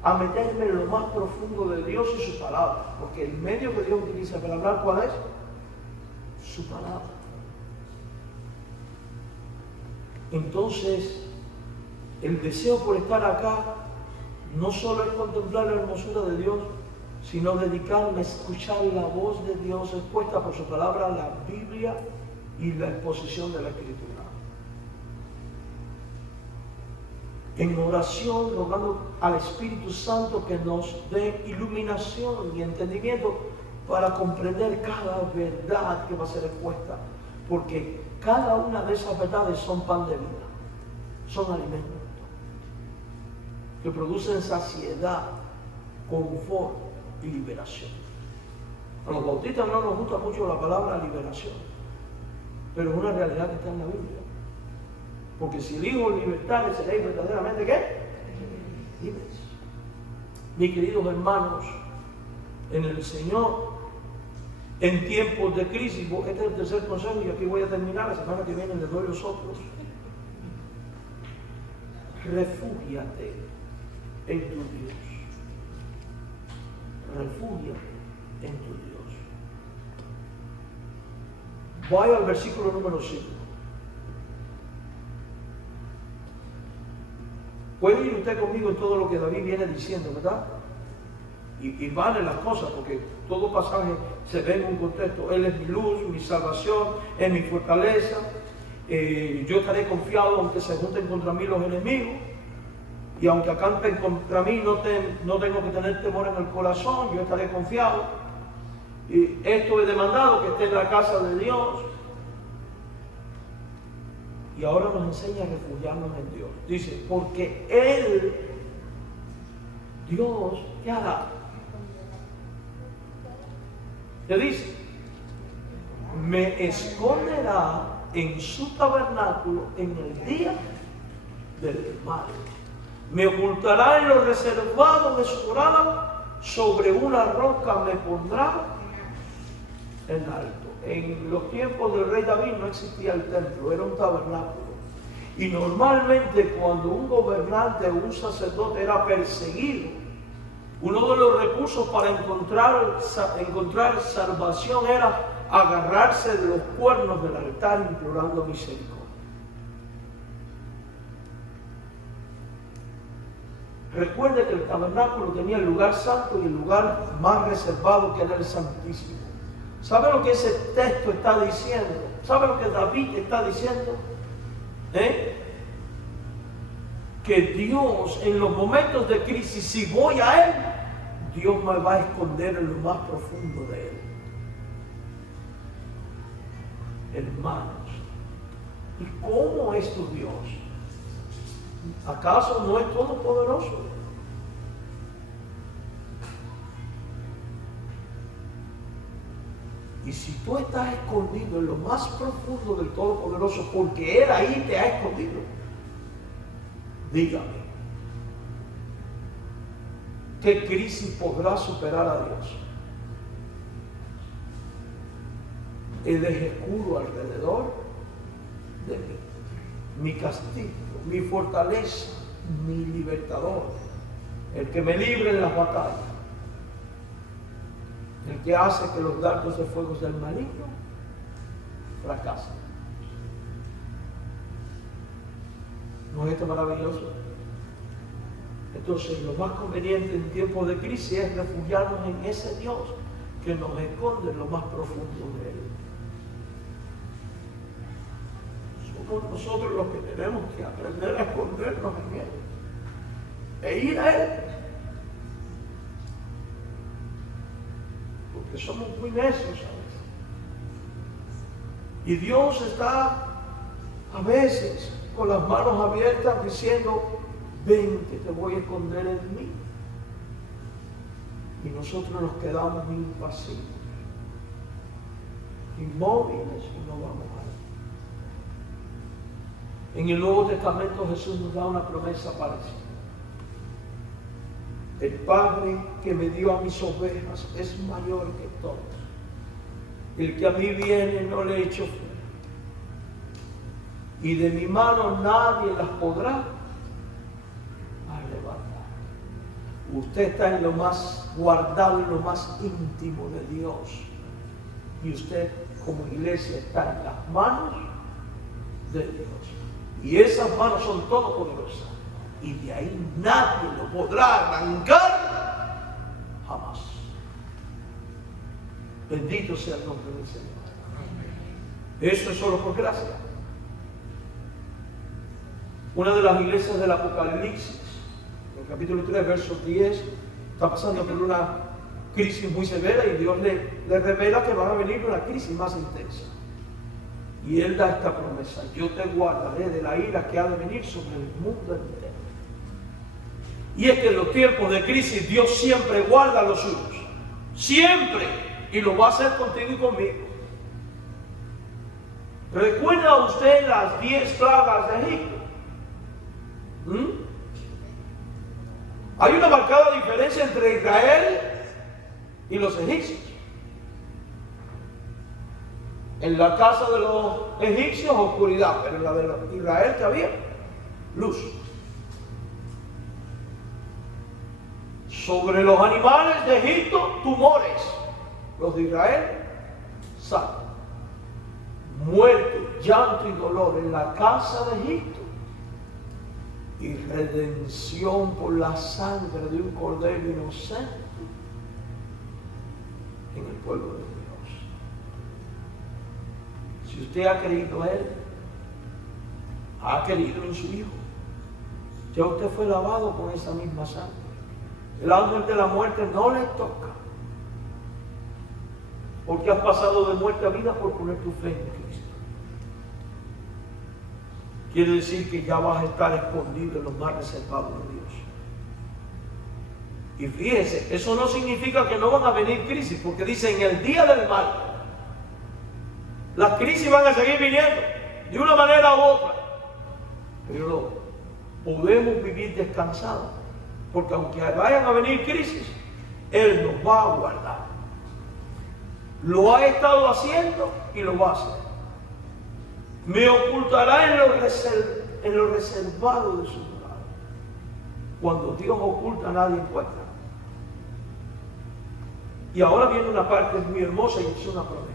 a meterme en lo más profundo de Dios y su palabra. Porque el medio que Dios utiliza para hablar, ¿cuál es? Su palabra. Entonces, el deseo por estar acá no solo es contemplar la hermosura de Dios, sino dedicarme a escuchar la voz de Dios expuesta por su palabra, la Biblia y la exposición de la Escritura. En oración, rogando al Espíritu Santo que nos dé iluminación y entendimiento para comprender cada verdad que va a ser expuesta, porque cada una de esas verdades son pan de vida, son alimentos que producen saciedad, confort y liberación. A los bautistas no nos gusta mucho la palabra liberación, pero es una realidad que está en la Biblia. Porque si el Hijo libertare, seréis verdaderamente ¿qué? Libres. Mis queridos hermanos, en el Señor, en tiempos de crisis, este es el tercer consejo y aquí voy a terminar, la semana que viene les doy los otros. Refúgiate en tu Dios. Refúgiate en tu Dios. Vaya al versículo número 5. Puede ir usted conmigo en todo lo que David viene diciendo, ¿verdad? Y vale las cosas, porque todo pasaje se ve en un contexto. Él es mi luz, mi salvación, es mi fortaleza. yo estaré confiado aunque se junten contra mí los enemigos. Y aunque acampen contra mí, no tengo que tener temor en el corazón, yo estaré confiado. Y esto he demandado, que esté en la casa de Dios. Y ahora nos enseña a refugiarnos en Dios. Dice, porque Él, Dios, ¿qué hará? ¿Qué dice? Me esconderá en su tabernáculo en el día del mal. Me ocultará en lo reservado de su morada, sobre una roca me pondrá en alto. En los tiempos del rey David no existía el templo, era un tabernáculo. Y normalmente cuando un gobernante o un sacerdote era perseguido, uno de los recursos para encontrar salvación era agarrarse de los cuernos del altar implorando misericordia. Recuerde que el tabernáculo tenía el lugar santo y el lugar más reservado, que era el Santísimo. ¿Sabe lo que ese texto está diciendo? ¿Sabe lo que David está diciendo? Que Dios, en los momentos de crisis, si voy a Él, Dios me va a esconder en lo más profundo de Él. Hermanos, ¿y cómo es tu Dios? ¿Acaso no es todopoderoso? Y si tú estás escondido en lo más profundo del Todopoderoso, porque Él ahí te ha escondido, dígame, ¿qué crisis podrá superar a Dios? Él es escudo alrededor de mí, mi castigo, mi fortaleza, mi libertador, el que me libre en las batallas, el que hace que los dardos de fuego del maligno fracasen. ¿No es esto maravilloso? Entonces, lo más conveniente en tiempos de crisis es refugiarnos en ese Dios que nos esconde en lo más profundo de Él. Somos nosotros los que tenemos que aprender a escondernos en Él e ir a Él, porque somos muy necios a veces. Y Dios está a veces con las manos abiertas diciendo, ven que te voy a esconder en mí. Y nosotros nos quedamos impasivos, inmóviles, y no vamos a Él. En el Nuevo Testamento Jesús nos da una promesa parecida. El Padre que me dio a mis ovejas es mayor que todos. El que a mí viene no le echo fuera. Y de mi mano nadie las podrá arrebatar. Usted está en lo más guardado, en lo más íntimo de Dios. Y usted como iglesia está en las manos de Dios. Y esas manos son todopoderosas. Y de ahí nadie lo podrá arrancar jamás. Bendito sea el nombre del Señor. Eso es solo por gracia. Una de las iglesias del Apocalipsis, en el capítulo 3, verso 10, está pasando por una crisis muy severa y Dios le revela que va a venir una crisis más intensa. Y Él da esta promesa: yo te guardaré de la ira que ha de venir sobre el mundo entero. Y es que en los tiempos de crisis Dios siempre guarda a los suyos. Siempre. Y lo va a hacer contigo y conmigo. ¿Recuerda usted las 10 plagas de Egipto? Hay una marcada diferencia entre Israel y los egipcios. En la casa de los egipcios oscuridad, pero en la de Israel que había luz. Sobre los animales de Egipto, tumores. Los de Israel, salud. Muerte, llanto y dolor en la casa de Egipto. Y redención por la sangre de un cordero inocente en el pueblo de Dios. Si usted ha creído a Él, ha querido en su Hijo. Ya usted fue lavado con esa misma sangre. El ángel de la muerte no le toca. Porque has pasado de muerte a vida por poner tu fe en Cristo. Quiere decir que ya vas a estar escondido en los más reservados de Dios. Y fíjese, eso no significa que no van a venir crisis, porque dice en el día del mal. Las crisis van a seguir viniendo, de una manera u otra. Pero podemos vivir descansados, porque aunque vayan a venir crisis, Él nos va a guardar. Lo ha estado haciendo y lo va a hacer. Me ocultará en lo reservado de su lugar. Cuando Dios oculta, nadie encuentra. Y ahora viene una parte muy hermosa y es una promesa.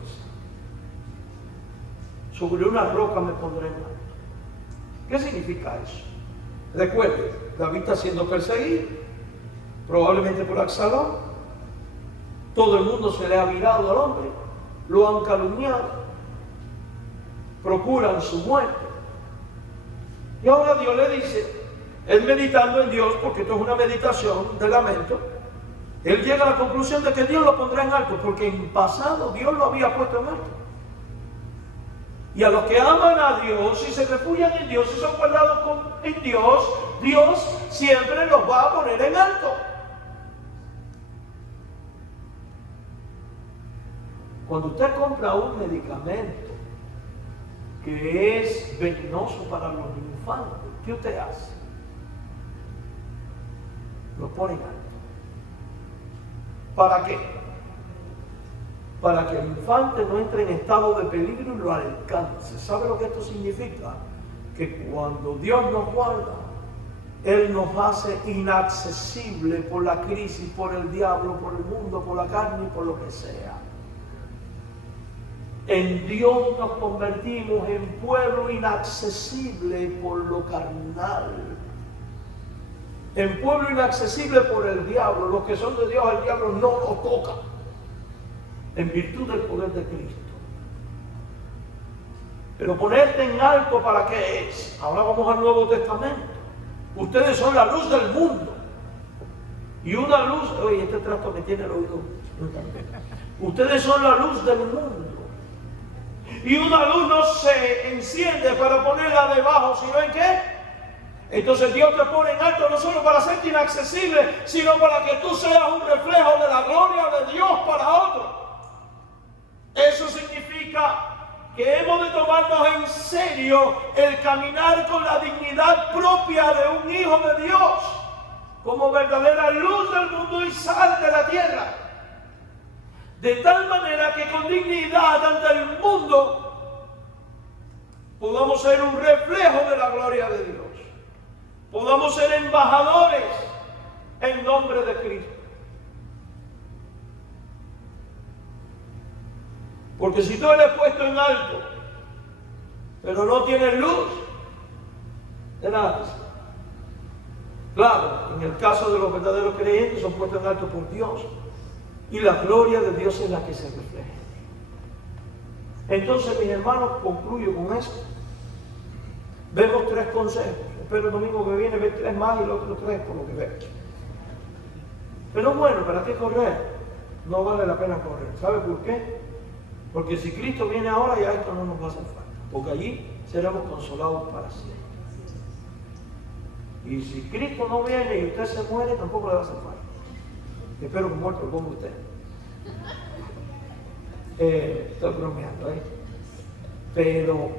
Sobre una roca me pondré en alto. ¿Qué significa eso? Recuerde, David está siendo perseguido, probablemente por Absalón. Todo el mundo se le ha virado al hombre, lo han calumniado, procuran su muerte. Y ahora Dios le dice, él meditando en Dios, porque esto es una meditación de lamento, él llega a la conclusión de que Dios lo pondrá en alto, porque en pasado Dios lo había puesto en alto. Y a los que aman a Dios y se refugian en Dios y son guardados en Dios, Dios siempre los va a poner en alto. Cuando usted compra un medicamento que es venenoso para los infantes, ¿qué usted hace? Lo pone en alto. ¿Para qué? Para que el infante no entre en estado de peligro y lo alcance. ¿Sabe lo que esto significa? Que cuando Dios nos guarda, Él nos hace inaccesible por la crisis, por el diablo, por el mundo, por la carne y por lo que sea. En Dios nos convertimos en pueblo inaccesible por lo carnal. En pueblo inaccesible por el diablo. Los que son de Dios, el diablo no los toca. En virtud del poder de Cristo. Pero ponerte en alto, ¿para qué es? Ahora vamos al Nuevo Testamento. Ustedes son la luz del mundo. Y una luz, oye, este trato me tiene el oído. Ustedes son la luz del mundo. Y una luz no se enciende para ponerla debajo, sino ¿en qué? Entonces Dios te pone en alto no solo para hacerte inaccesible, sino para que tú seas un reflejo de la gloria de Dios para otros. Eso significa que hemos de tomarnos en serio el caminar con la dignidad propia de un hijo de Dios, como verdadera luz del mundo y sal de la tierra. De tal manera que con dignidad ante el mundo podamos ser un reflejo de la gloria de Dios. Podamos ser embajadores en nombre de Cristo. Porque si tú eres puesto en alto, pero no tienes luz, de nada. Claro, en el caso de los verdaderos creyentes son puestos en alto por Dios. Y la gloria de Dios es la que se refleja. Entonces, mis hermanos, concluyo con esto. Vemos 3 consejos. Espero el domingo que viene ver 3 más y los otros 3 por lo que veo. Pero bueno, ¿para qué correr? No vale la pena correr. ¿Sabe por qué? Porque si Cristo viene ahora, ya esto no nos va a hacer falta. Porque allí seremos consolados para siempre. Y si Cristo no viene y usted se muere, tampoco le va a hacer falta. Espero que muerto lo ponga usted. Estoy bromeando, ¿eh? Pero,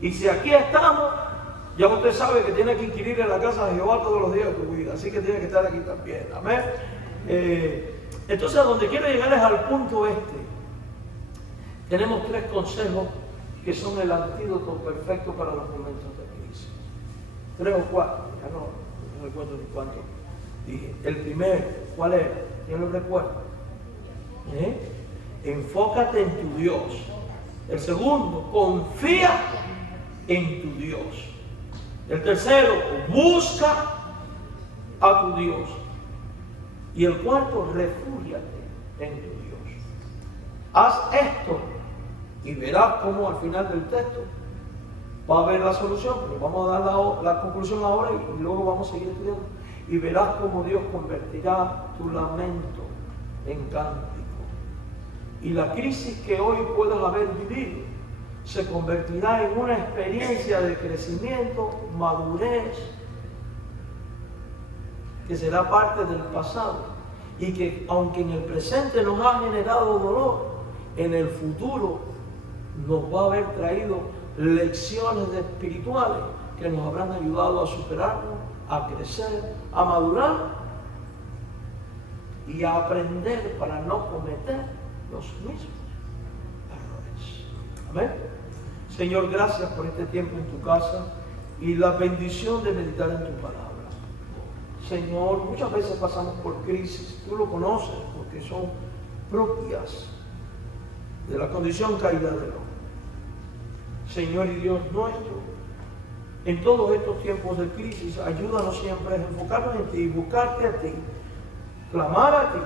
y si aquí estamos, ya usted sabe que tiene que inquirir en la casa de Jehová todos los días de tu vida. Así que tiene que estar aquí también. Amén. Entonces, a donde quiero llegar es al punto este. Tenemos 3 consejos que son el antídoto perfecto para los momentos de crisis. 3 o 4, ya no recuerdo ni cuánto dije. El primero, ¿cuál era? ¿Quién lo recuerda? Enfócate en tu Dios. El segundo, confía en tu Dios. El tercero, busca a tu Dios. Y el cuarto, refúgiate en tu Dios. Haz esto y verás cómo al final del texto va a haber la solución, pero vamos a dar la conclusión ahora y luego vamos a seguir estudiando. Y verás cómo Dios convertirá tu lamento en cántico. Y la crisis que hoy puedas haber vivido se convertirá en una experiencia de crecimiento, madurez, que será parte del pasado. Y que aunque en el presente nos ha generado dolor, en el futuro nos va a haber traído lecciones espirituales que nos habrán ayudado a superarnos, a crecer, a madurar y a aprender para no cometer los mismos errores. Amén. Señor, gracias por este tiempo en tu casa y la bendición de meditar en tu palabra. Señor, muchas veces pasamos por crisis, tú lo conoces, porque son propias de la condición caída del hombre. Señor y Dios nuestro, en todos estos tiempos de crisis, ayúdanos siempre a enfocarnos en ti, buscarte a ti, clamar a ti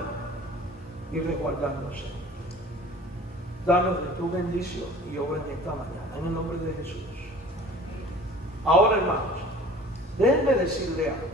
y resguardarnos. Danos de tu bendición y obra en esta mañana, en el nombre de Jesús. Ahora, hermanos, déjenme decirle algo.